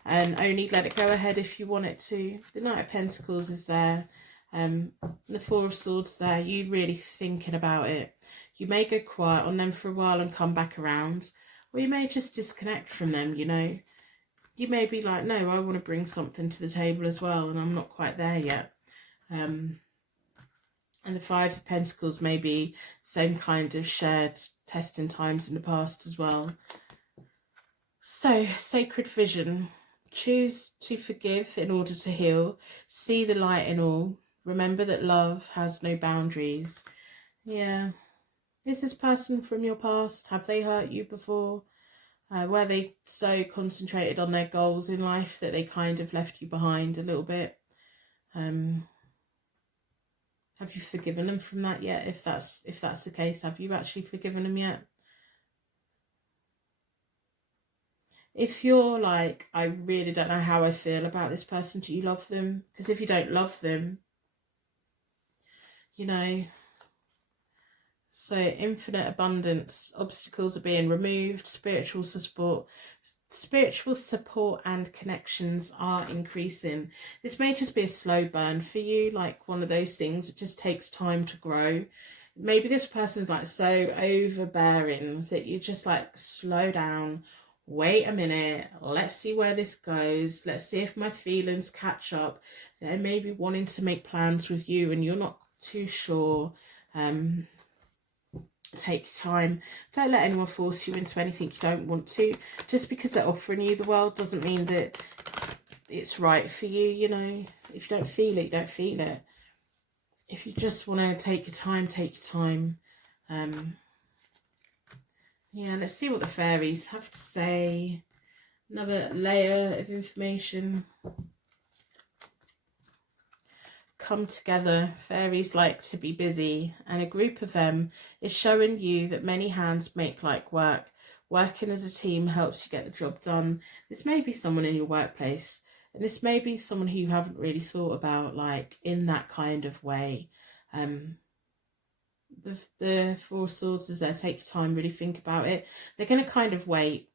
and only let it go ahead if you want it to. The Knight of Pentacles is there. The 4 of Swords there. You really thinking about it. You may go quiet on them for a while and come back around, or you may just disconnect from them. You know, you may be like, no, I want to bring something to the table as well, and I'm not quite there yet. And the 5 of Pentacles may be same kind of shared testing times in the past as well. So, sacred vision. Choose to forgive in order to heal. See the light in all. Remember that love has no boundaries. Yeah. Is this person from your past? Have they hurt you before? Were they so concentrated on their goals in life that they kind of left you behind a little bit? Have you forgiven them from that yet? If that's the case, have you actually forgiven them yet? If you're like, I really don't know how I feel about this person, do you love them? Because if you don't love them, you know, so infinite abundance, obstacles are being removed, spiritual support and connections are increasing. This may just be a slow burn for you, like one of those things. It just takes time to grow. Maybe this person's like so overbearing that you just like slow down, wait a minute, let's see where this goes, let's see if my feelings catch up. They may be wanting to make plans with you and you're not too sure. Take time. Don't let anyone force you into anything you don't want to. Just because they're offering you the world doesn't mean that it's right for you, you know. If you don't feel it, you don't feel it. If you just want to take your time, take your time. Yeah, let's see what the fairies have to say. Another layer of information. Come together. Fairies like to be busy, and a group of them is showing you that many hands make light work. Working as a team helps you get the job done. This may be someone in your workplace, and this may be someone who you haven't really thought about, like in that kind of way. The 4 of Swords is there. Take your time, really think about it. They're going to kind of wait.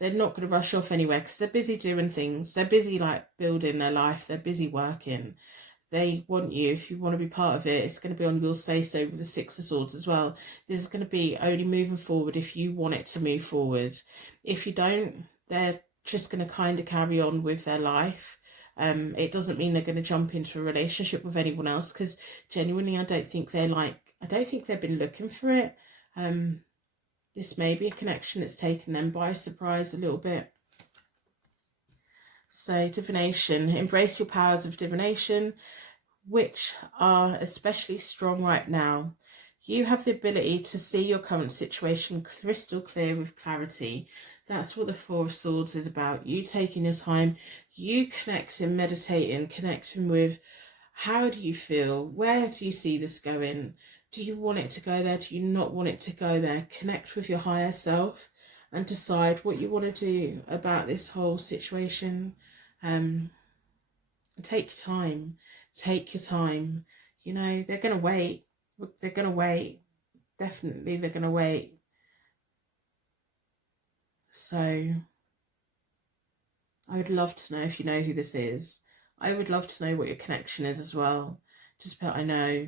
They're not going to rush off anywhere because they're busy doing things. They're busy like building their life. They're busy working. They want you. If you want to be part of it, it's going to be on your say-so with the Six of Swords as well. This is going to be only moving forward if you want it to move forward. If you don't, they're just going to kind of carry on with their life. It doesn't mean they're going to jump into a relationship with anyone else, because genuinely I don't think they've been looking for it. This may be a connection that's taken them by surprise a little bit. So divination, embrace your powers of divination, which are especially strong right now. You have the ability to see your current situation crystal clear with clarity. That's what the Four of Swords is about. You taking your time, you connecting, meditating, connecting with how do you feel? Where do you see this going? Do you want it to go there? Do you not want it to go there? Connect with your higher self and decide what you want to do about this whole situation. Take your time. Take your time. You know, they're going to wait. They're going to wait. Definitely they're going to wait. So I would love to know if you know who this is. I would love to know what your connection is as well. Just put, I know,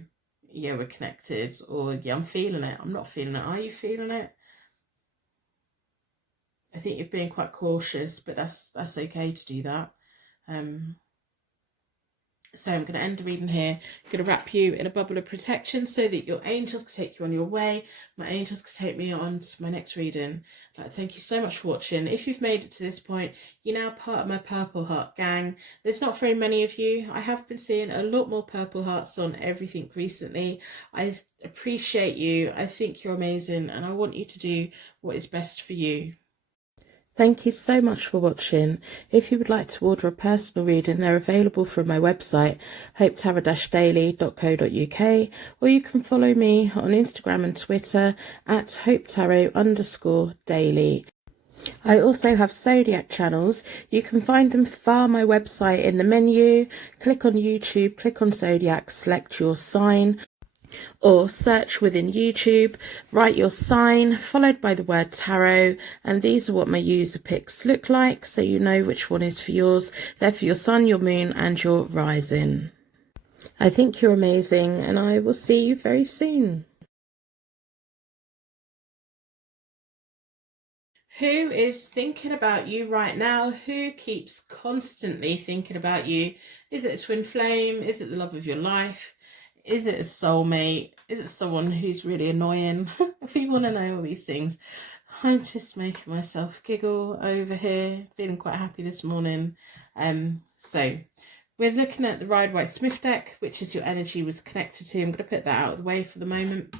yeah, we're connected, or yeah, I'm feeling it. I'm not feeling it. Are you feeling it? I think you're being quite cautious, but that's okay to do that. So I'm going to end the reading here. I'm going to wrap you in a bubble of protection so that your angels can take you on your way. My angels can take me on to my next reading. I'd like to thank you so much for watching. If you've made it to this point, you're now part of my Purple Heart gang. There's not very many of you. I have been seeing a lot more Purple Hearts on everything recently. I appreciate you. I think you're amazing, and I want you to do what is best for you. Thank you so much for watching. If you would like to order a personal reading, they're available from my website, hopetarot-daily.co.uk, or you can follow me on Instagram and Twitter at hopetarot_daily. I also have zodiac channels. You can find them via my website in the menu. Click on YouTube, click on zodiac, select your sign, or search within YouTube, write your sign followed by the word tarot, and these are what my user picks look like, so you know which one is for yours. They're for your sun, your moon and your rising. I think you're amazing, and I will see you very soon. Who is thinking about you right now? Who keeps constantly thinking about you? Is it a twin flame? Is it the love of your life? Is it a soulmate? Is it someone who's really annoying? If you want to know all these things, I'm just making myself giggle over here, feeling quite happy this morning. So we're looking at the Ryder Smith deck, which is your energy was connected to. I'm going to put that out of the way for the moment.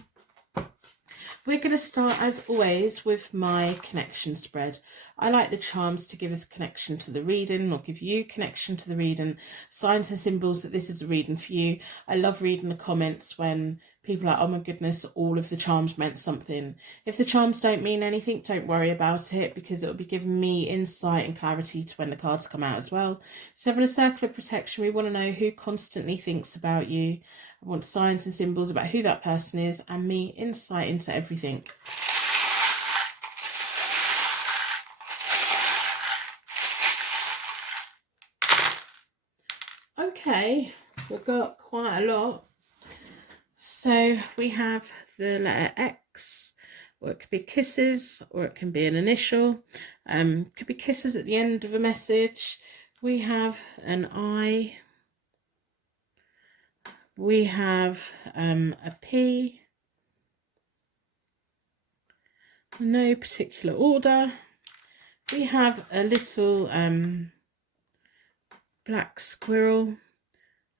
We're going to start, as always, with my connection spread. I like the charms to give us connection to the reading, or give you connection to the reading, signs and symbols that this is a reading for you. I love reading the comments when people are like, oh my goodness, all of the charms meant something. If the charms don't mean anything, don't worry about it, because it will be giving me insight and clarity to when the cards come out as well. So in a circle of protection, we want to know who constantly thinks about you. I want signs and symbols about who that person is, and me insight into everything. Okay, we've got quite a lot. So we have the letter X, or it could be kisses, or it can be an initial. Could be kisses at the end of a message. We have an I. We have a P. No particular order. We have a little black squirrel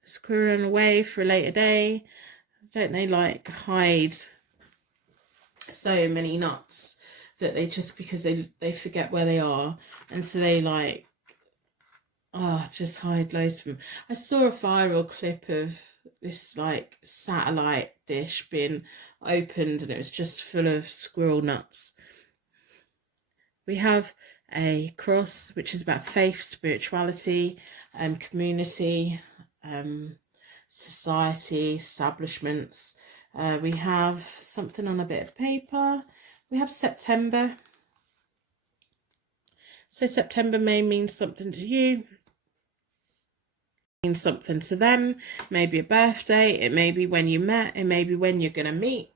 squirreling away for a later day. Don't they like hide so many nuts that they just, because they forget where they are, and so they like just hide loads of them. I saw a viral clip of this like satellite dish being opened, and it was just full of squirrel nuts. We have a cross, which is about faith, spirituality, community, society, establishments. We have something on a bit of paper. We have September. So September may mean something to you, mean something to them, maybe a birthday, it may be when you met, it may be when you're going to meet.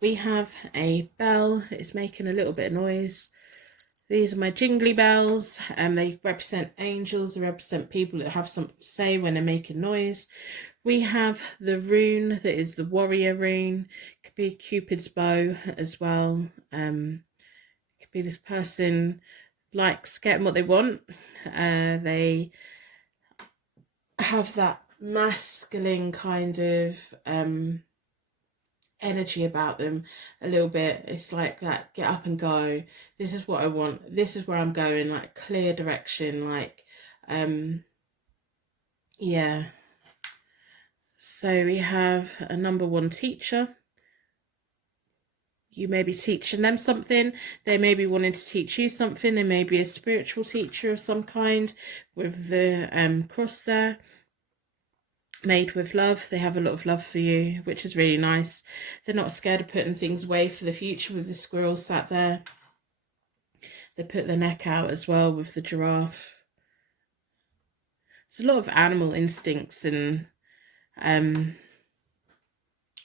We have a bell, it's making a little bit of noise. These are my jingly bells, and they represent angels, they represent people that have something to say when they're making noise. We have the rune that is the warrior rune, could be Cupid's bow as well. It could be this person likes getting what they want. They have that masculine kind of energy about them a little bit. It's like that get up and go, this is what I want, this is where I'm going, like clear direction, like yeah. So we have a number 1 teacher. You may be teaching them something, they may be wanting to teach you something, they may be a spiritual teacher of some kind with the cross there. Made with love, they have a lot of love for you, which is really nice. They're not scared of putting things away for the future with the squirrel sat there. They put their neck out as well with the giraffe. There's a lot of animal instincts and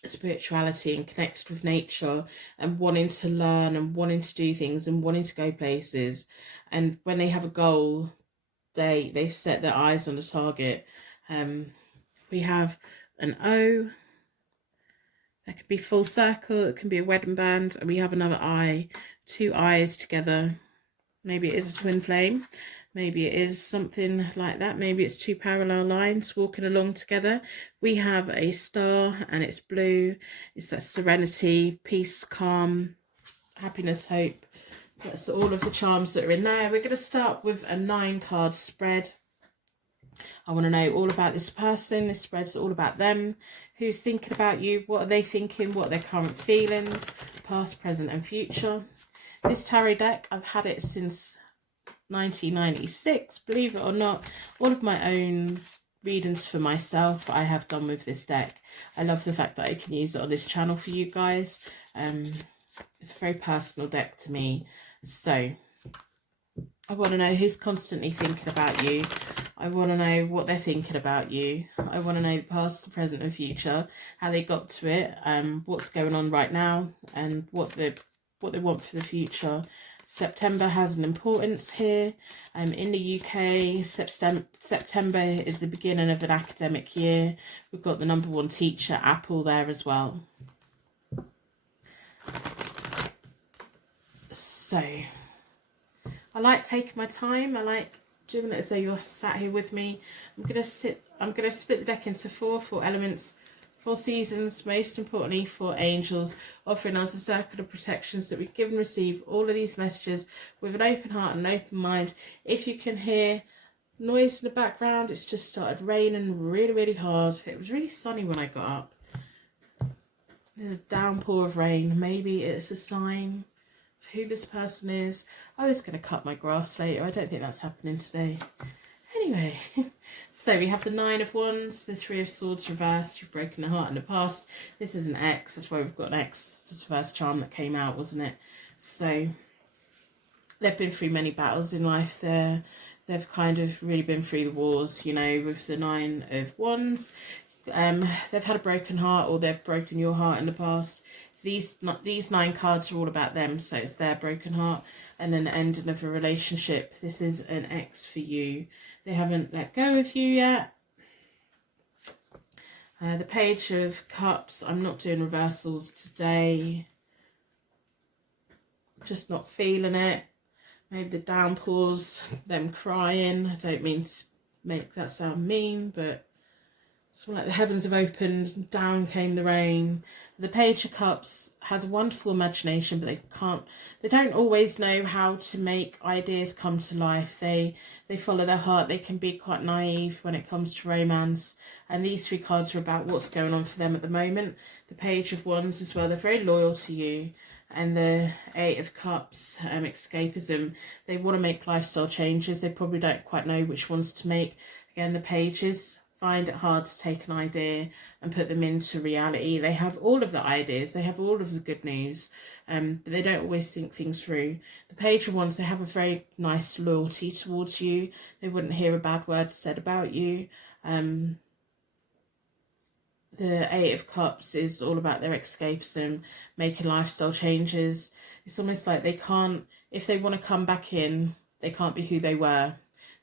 spirituality and connected with nature and wanting to learn and wanting to do things and wanting to go places. And when they have a goal, they set their eyes on the target. We have an O, that could be full circle, it can be a wedding band, and we have another eye, 2 eyes together. Maybe it is a twin flame, maybe it is something like that, maybe it's 2 parallel lines walking along together. We have a star and it's blue, it's that serenity, peace, calm, happiness, hope. That's all of the charms that are in there. We're going to start with a 9-card spread. I want to know all about this person. This spread's all about them. Who's thinking about you? What are they thinking? What are their current feelings? Past, present and future. This tarot deck, I've had it since 1996. Believe it or not, all of my own readings for myself I have done with this deck. I love the fact that I can use it on this channel for you guys. It's a very personal deck to me. So I want to know who's constantly thinking about you. I want to know what they're thinking about you. I want to know the past, the present and future, how they got to it, what's going on right now, and what they want for the future. September has an importance here. In the UK, September is the beginning of an academic year. We've got the number 1 teacher, Apple, there as well. So I like taking my time. I like doing it as though you're sat here with me. I'm gonna split the deck into 4 elements, 4 seasons, most importantly 4 angels, offering us a circle of protections that we give and receive all of these messages with an open heart and an open mind. If you can hear noise in the background, it's just started raining really hard. It was really sunny when I got up. There's a downpour of rain. Maybe it's a sign who this person is. I was going to cut my grass later. I don't think that's happening today. Anyway, so we have the 9 of Wands, the 3 of Swords reversed. You've broken the heart in the past. This is an X. That's why we've got an X. It was the first charm that came out, wasn't it? So they've been through many battles in life there. They've kind of really been through the wars, you know, with the 9 of Wands. They've had a broken heart, or they've broken your heart in the past. These 9 cards are all about them, so it's their broken heart and then the ending of a relationship. This is an X for you. They haven't let go of you yet. The Page of Cups. I'm not doing reversals today. Just not feeling it. Maybe the downpours, them crying. I don't mean to make that sound mean, but it's like the heavens have opened, down came the rain. The Page of Cups has a wonderful imagination, but they don't always know how to make ideas come to life. They follow their heart. They can be quite naive when it comes to romance. And these 3 cards are about what's going on for them at the moment. The Page of Wands as well. They're very loyal to you. And the 8 of Cups, escapism. They want to make lifestyle changes. They probably don't quite know which ones to make. Again, the Pages, find it hard to take an idea and put them into reality. They have all of the ideas, they have all of the good news, but they don't always think things through. The page of wands, they have a very nice loyalty towards you. They wouldn't hear a bad word said about you. The Eight of Cups is all about their escapism, making lifestyle changes. It's almost like they can't, if they want to come back in, they can't be who they were.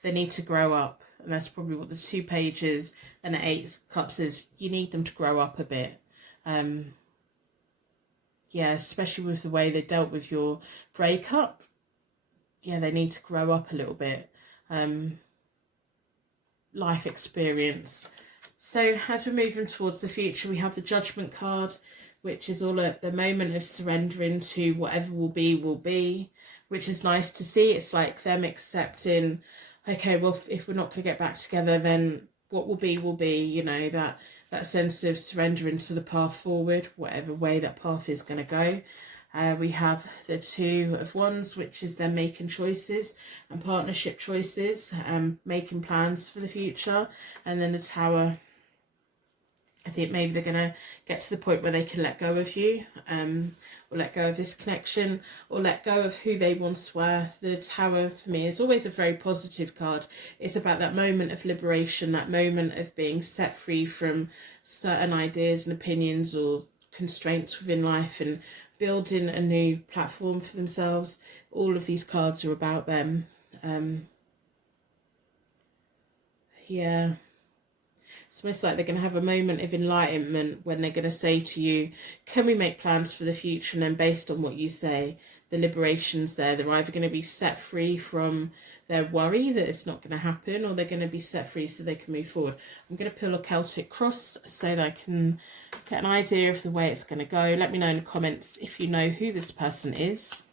They need to grow up. And that's probably what the 2 pages and the 8 Cups is. You need them to grow up a bit. Yeah, especially with the way they dealt with your breakup. Yeah, they need to grow up a little bit. Life experience. So as we're moving towards the future, we have the Judgment card, which is all at the moment of surrendering to whatever will be, which is nice to see. It's like them accepting, okay, well, if we're not going to get back together, then what will be, you know, that sense of surrendering to the path forward, whatever way that path is going to go. We have the 2 of Wands, which is them making choices and partnership choices, making plans for the future. And then the Tower, I think maybe they're going to get to the point where they can let go of you, or let go of this connection, or let go of who they once were. The Tower for me is always a very positive card. It's about that moment of liberation, that moment of being set free from certain ideas and opinions or constraints within life and building a new platform for themselves. All of these cards are about them. Yeah. It's almost like they're going to have a moment of enlightenment when they're going to say to you, can we make plans for the future? And then based on what you say, the liberation's there. They're either going to be set free from their worry that it's not going to happen, or they're going to be set free so they can move forward. I'm going to pull a Celtic cross so that I can get an idea of the way it's going to go. Let me know in the comments if you know who this person is.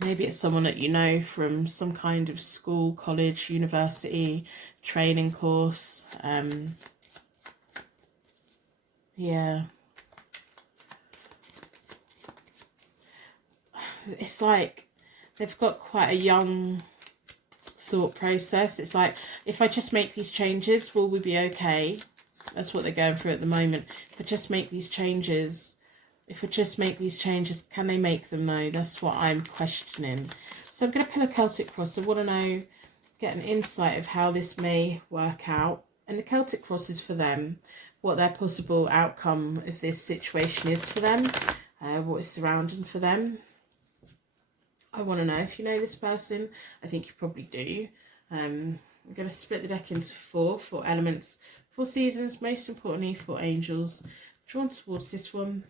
Maybe it's someone that you know from some kind of school, college, university, training course. Yeah. It's like they've got quite a young thought process. It's like, if I just make these changes, will we be okay? That's what they're going through at the moment. If I just make these changes... If we just make these changes, can they make them though? That's what I'm questioning. So I'm going to pull a Celtic cross. I want to know, get an insight of how this may work out. And the Celtic cross is for them, what their possible outcome of this situation is for them, what is surrounding for them. I want to know if you know this person. I think you probably do. I'm going to split the deck into 4 elements, 4 seasons, most importantly 4 angels. Drawn towards this one.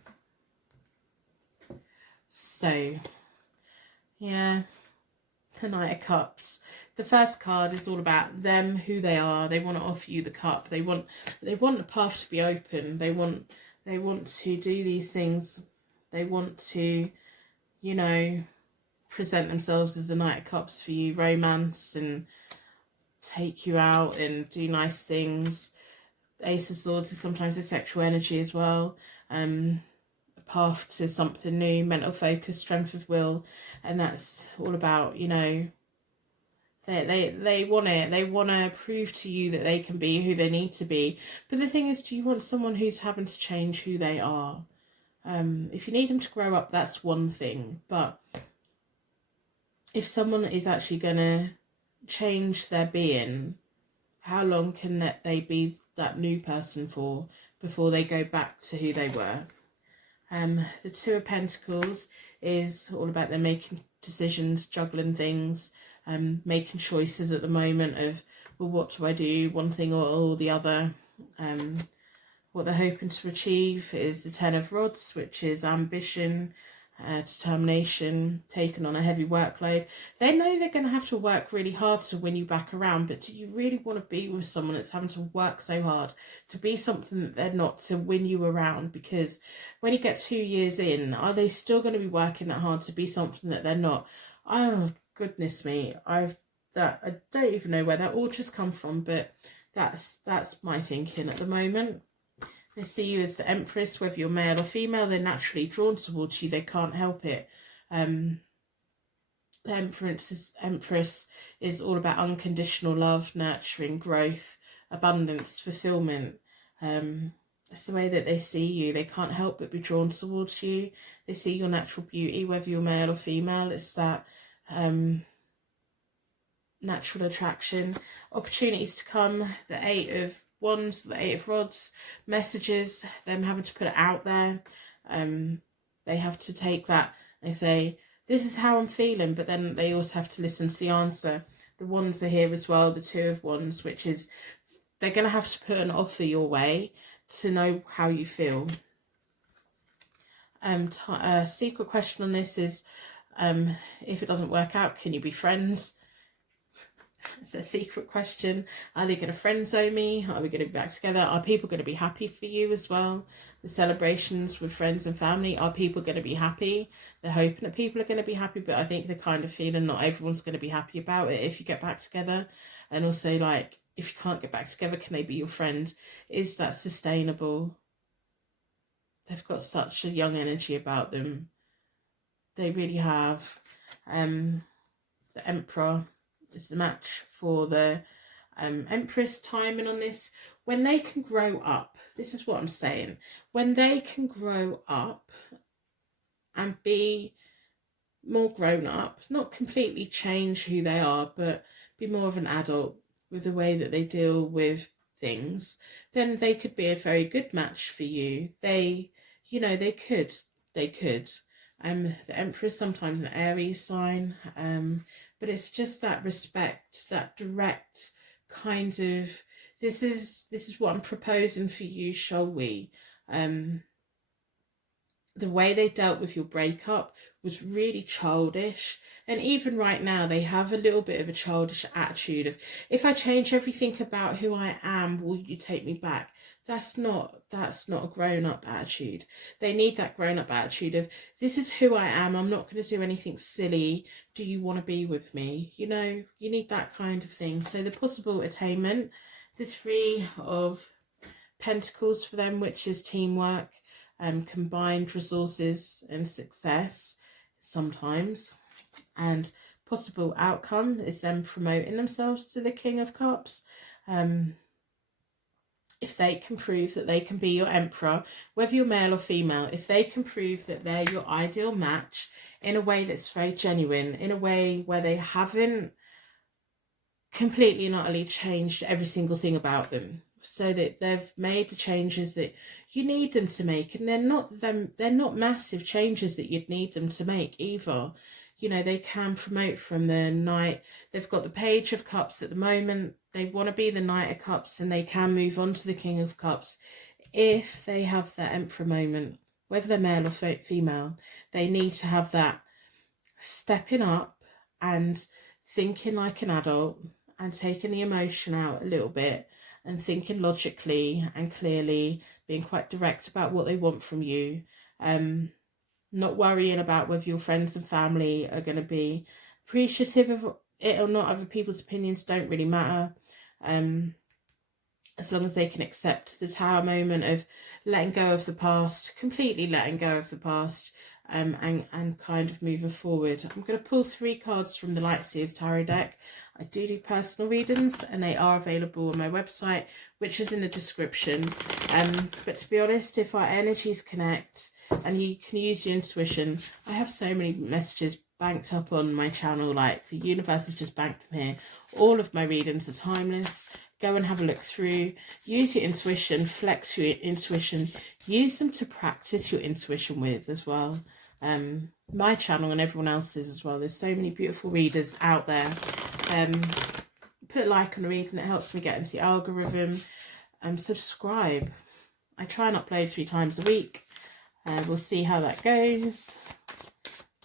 So, yeah, the Knight of Cups. The first card is all about them, who they are. They want to offer you the cup. They want the path to be open. They want to do these things. They want to, you know, present themselves as the Knight of Cups for you, romance and take you out and do nice things. The Ace of Swords is sometimes a sexual energy as well. Path to something new, mental focus, strength of will, and that's all about, you know, they want it. They want to prove to you that they can be who they need to be. But the thing is, do you want someone who's having to change who they are? If you need them to grow up, that's one thing. But if someone is actually going to change their being, how long can they be that new person for before they go back to who they were? The 2 of Pentacles is all about them making decisions, juggling things, making choices at the moment of, well, what do I do, one thing or the other. What they're hoping to achieve is the 10 of Rods, which is ambition, determination, taking on a heavy workload. They know they're going to have to work really hard to win you back around, but do you really want to be with someone that's having to work so hard to be something that they're not, to win you around? Because when you get 2 years in, are they still going to be working that hard to be something that they're not? Oh goodness me, I don't even know where that all just come from, but that's my thinking at the moment. They see you as the Empress, whether you're male or female. They're naturally drawn towards you. They can't help it. The Empress is all about unconditional love, nurturing, growth, abundance, fulfillment. It's the way that they see you. They can't help but be drawn towards you. They see your natural beauty, whether you're male or female. It's that natural attraction. Opportunities to come, the 8 of Wands, the 8 of Rods, messages, them having to put it out there. They have to take that and say, this is how I'm feeling, but then they also have to listen to the answer. The Wands are here as well, the 2 of Wands, which is they're going to have to put an offer your way to know how you feel. Secret question on this is, if it doesn't work out, can you be friends? It's a secret question. Are they going to friend zone me? Are we going to be back together? Are people going to be happy for you as well? The celebrations with friends and family, are people going to be happy? They're hoping that people are going to be happy, but I think they're kind of feeling not everyone's going to be happy about it if you get back together. And also, like, if you can't get back together, can they be your friend? Is that sustainable? They've got such a young energy about them. They really have. The Emperor is the match for the Empress. Timing on this, when they can grow up, this is what I'm saying, when they can grow up and be more grown up, not completely change who they are, but be more of an adult with the way that they deal with things, then they could be a very good match for you. They, you know, they could. The Emperor is sometimes an Aries sign, but it's just that respect, that direct kind of, this is what I'm proposing for you, shall we? The way they dealt with your breakup was really childish. And even right now, they have a little bit of a childish attitude of, if I change everything about who I am, will you take me back? That's not a grown-up attitude. They need that grown-up attitude of, this is who I am. I'm not going to do anything silly. Do you want to be with me? You know, you need that kind of thing. So the possible attainment, the 3 of Pentacles for them, which is teamwork, combined resources and success sometimes, and possible outcome is them promoting themselves to the King of Cups. If they can prove that they can be your Emperor, whether you're male or female, if they can prove that they're your ideal match in a way that's very genuine, in a way where they haven't completely and utterly changed every single thing about them, so that they've made the changes that you need them to make, and they're not massive changes that you'd need them to make either. You know, they can promote from the Knight. They've got the Page of Cups at the moment. They want to be the Knight of Cups, and they can move on to the King of Cups if they have that Emperor moment. Whether they're male or female, they need to have that stepping up and thinking like an adult and taking the emotion out a little bit and thinking logically and clearly, being quite direct about what they want from you. Not worrying about whether your friends and family are going to be appreciative of it or not. Other people's opinions don't really matter. As long as they can accept the Tower moment of letting go of the past, completely letting go of the past, and kind of moving forward. I'm going to pull 3 cards from the Lightseers Tarot deck. I do personal readings, and they are available on my website, which is in the description. But to be honest, if our energies connect and you can use your intuition, I have so many messages banked up on my channel, like the universe has just banked them here. All of my readings are timeless. Go and have a look through, use your intuition, flex your intuition, use them to practice your intuition with as well. My channel and everyone else's as well. There's so many beautiful readers out there. Put a like on the reading, it helps me get into the algorithm. Subscribe. I try and upload 3 times a week. We'll see how that goes.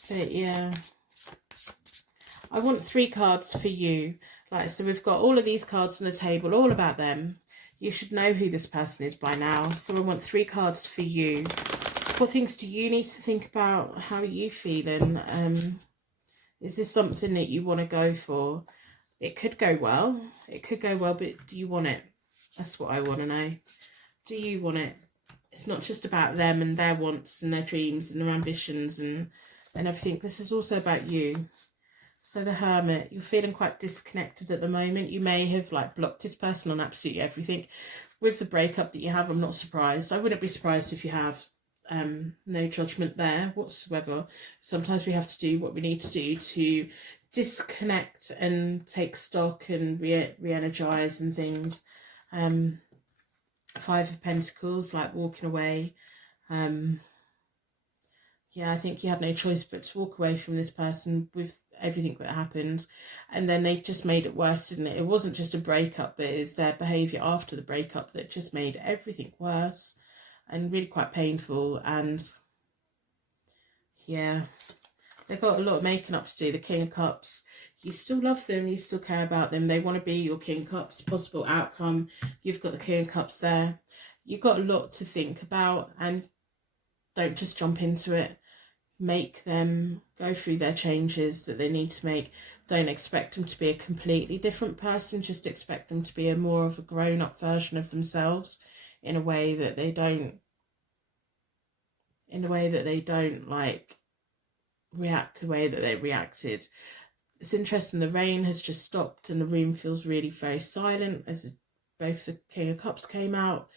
But yeah, I want 3 cards for you. Like, so we've got all of these cards on the table, all about them. You should know who this person is by now. So I want 3 cards for you. What things do you need to think about? How are you feeling? Is this something that you want to go for? It could go well. It could go well, but do you want it? That's what I want to know. Do you want it? It's not just about them and their wants and their dreams and their ambitions and everything. This is also about you. So the Hermit, you're feeling quite disconnected at the moment. You may have like blocked this person on absolutely everything. With the breakup that you have, I'm not surprised. I wouldn't be surprised if you have. No judgment there whatsoever. Sometimes we have to do what we need to do to disconnect and take stock and re-energize and things. Five of Pentacles, like walking away. Yeah, I think you had no choice but to walk away from this person with everything that happened. And then they just made it worse, didn't it? It wasn't just a breakup, but it's their behaviour after the breakup that just made everything worse and really quite painful. And yeah, they've got a lot of making up to do. The King of Cups, you still love them, you still care about them. They want to be your King of Cups, possible outcome. You've got the King of Cups there. You've got a lot to think about, and don't just jump into it. Make them go through their changes that they need to make. Don't expect them to be a completely different person. Just expect them to be a more of a grown-up version of themselves in a way that they don't like react the way that they reacted. It's interesting, the rain has just stopped and the room feels really very silent as both the King of Cups came out.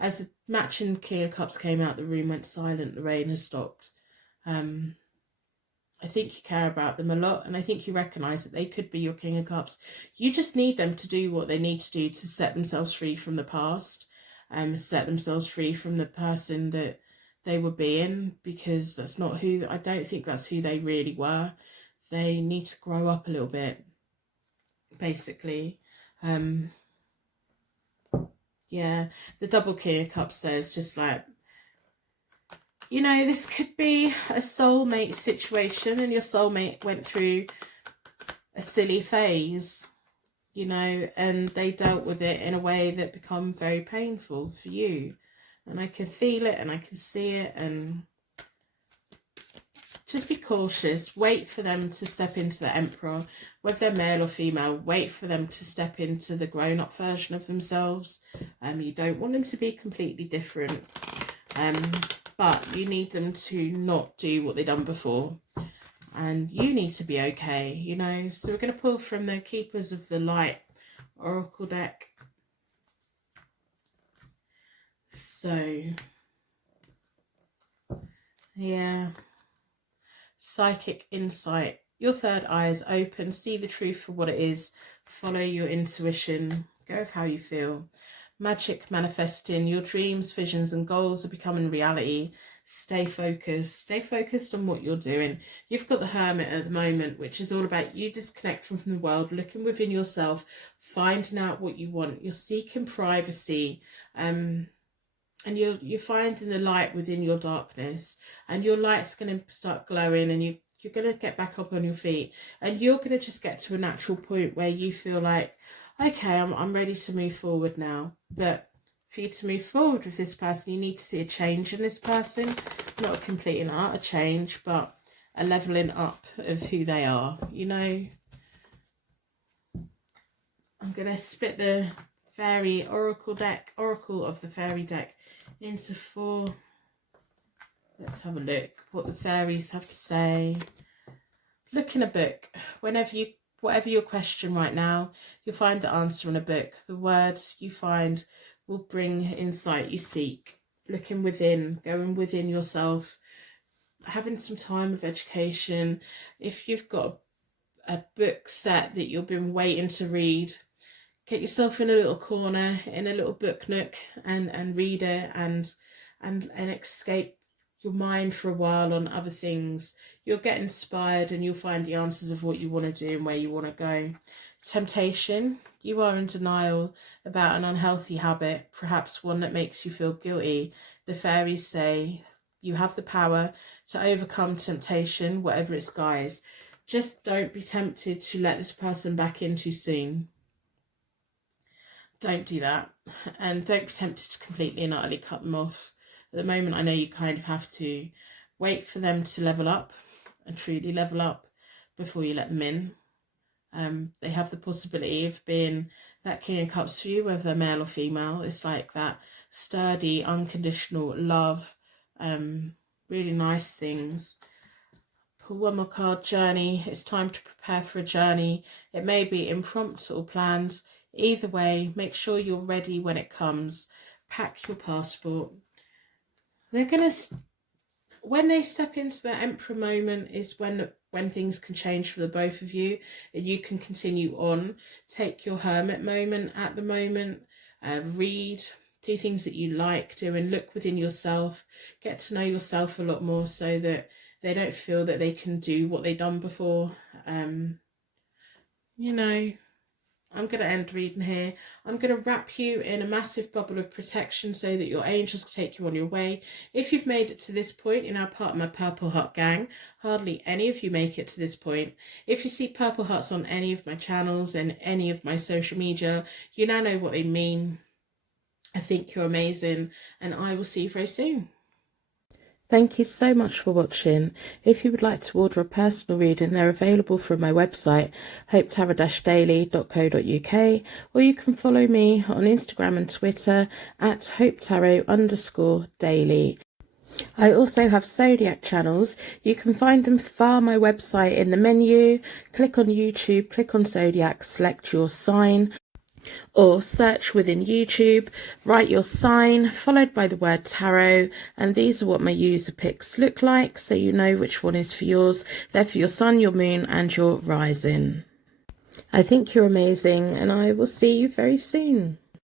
As the matching King of Cups came out, the room went silent, the rain has stopped. I think you care about them a lot, and I think you recognise that they could be your King of Cups. You just need them to do what they need to do to set themselves free from the past, set themselves free from the person that they were being, because that's not who, I don't think that's who they really were. They need to grow up a little bit, basically. Yeah, the double King of Cups there is just like, you know, this could be a soulmate situation, and your soulmate went through a silly phase, you know, and they dealt with it in a way that become very painful for you. And I can feel it and I can see it, and just be cautious. Wait for them to step into the Emperor, whether they're male or female. Wait for them to step into the grown-up version of themselves. You don't want them to be completely different. But you need them to not do what they've done before. And you need to be okay, you know. So we're going to pull from the Keepers of the Light Oracle deck. So, yeah. Psychic insight. Your third eye is open. See the truth for what it is. Follow your intuition. Go with how you feel. Magic manifesting. Your dreams, visions and goals are becoming reality. Stay focused. Stay focused on what you're doing. You've got the Hermit at the moment, which is all about you disconnecting from the world, looking within yourself, finding out what you want. You're seeking privacy. And you're finding the light within your darkness, and your light's going to start glowing, and you're going to get back up on your feet, and you're going to just get to a natural point where you feel like, okay, I'm ready to move forward now. But for you to move forward with this person, you need to see a change in this person, not a complete and utter change, but a leveling up of who they are, you know. I'm going to split the Fairy Oracle deck, Oracle of the Fairy deck, into 4. Let's have a look what the fairies have to say. Look in a book. Whatever your question right now, you'll find the answer in a book. The words you find will bring insight you seek. Looking within, going within yourself, having some time of education. If you've got a book set that you've been waiting to read, get yourself in a little corner, in a little book nook, and read it, and escape your mind for a while on other things. You'll get inspired and you'll find the answers of what you want to do and where you want to go. Temptation. You are in denial about an unhealthy habit, perhaps one that makes you feel guilty. The fairies say you have the power to overcome temptation, whatever its guise. Just don't be tempted to let this person back in too soon. Don't do that. And don't be tempted to completely and utterly cut them off. At the moment, I know you kind of have to wait for them to level up and truly level up before you let them in. They have the possibility of being that King of Cups for you, whether they're male or female. It's like that sturdy, unconditional love, really nice things. Pull one more card, journey. It's time to prepare for a journey. It may be impromptu or planned. Either way, make sure you're ready when it comes. Pack your passport. They're going to, when they step into the Emperor moment is when things can change for the both of you and you can continue on. Take your Hermit moment at the moment. Read, do things that you like doing, look within yourself, get to know yourself a lot more so that they don't feel that they can do what they've done before. You know, I'm going to end reading here. I'm going to wrap you in a massive bubble of protection so that your angels can take you on your way. If you've made it to this point, you're now part of my Purple Heart gang. Hardly any of you make it to this point. If you see Purple Hearts on any of my channels and any of my social media, you now know what they mean. I think you're amazing, and I will see you very soon. Thank you so much for watching. If you would like to order a personal reading, they're available from my website, hopetarot-daily.co.uk, or you can follow me on Instagram and Twitter at hopetarot_daily. I also have zodiac channels. You can find them via my website in the menu. Click on YouTube, click on zodiac, select your sign, or search within YouTube, write your sign, followed by the word tarot, and these are what my user picks look like, so you know which one is for yours. They're for your sun, your moon, and your rising. I think you're amazing, and I will see you very soon.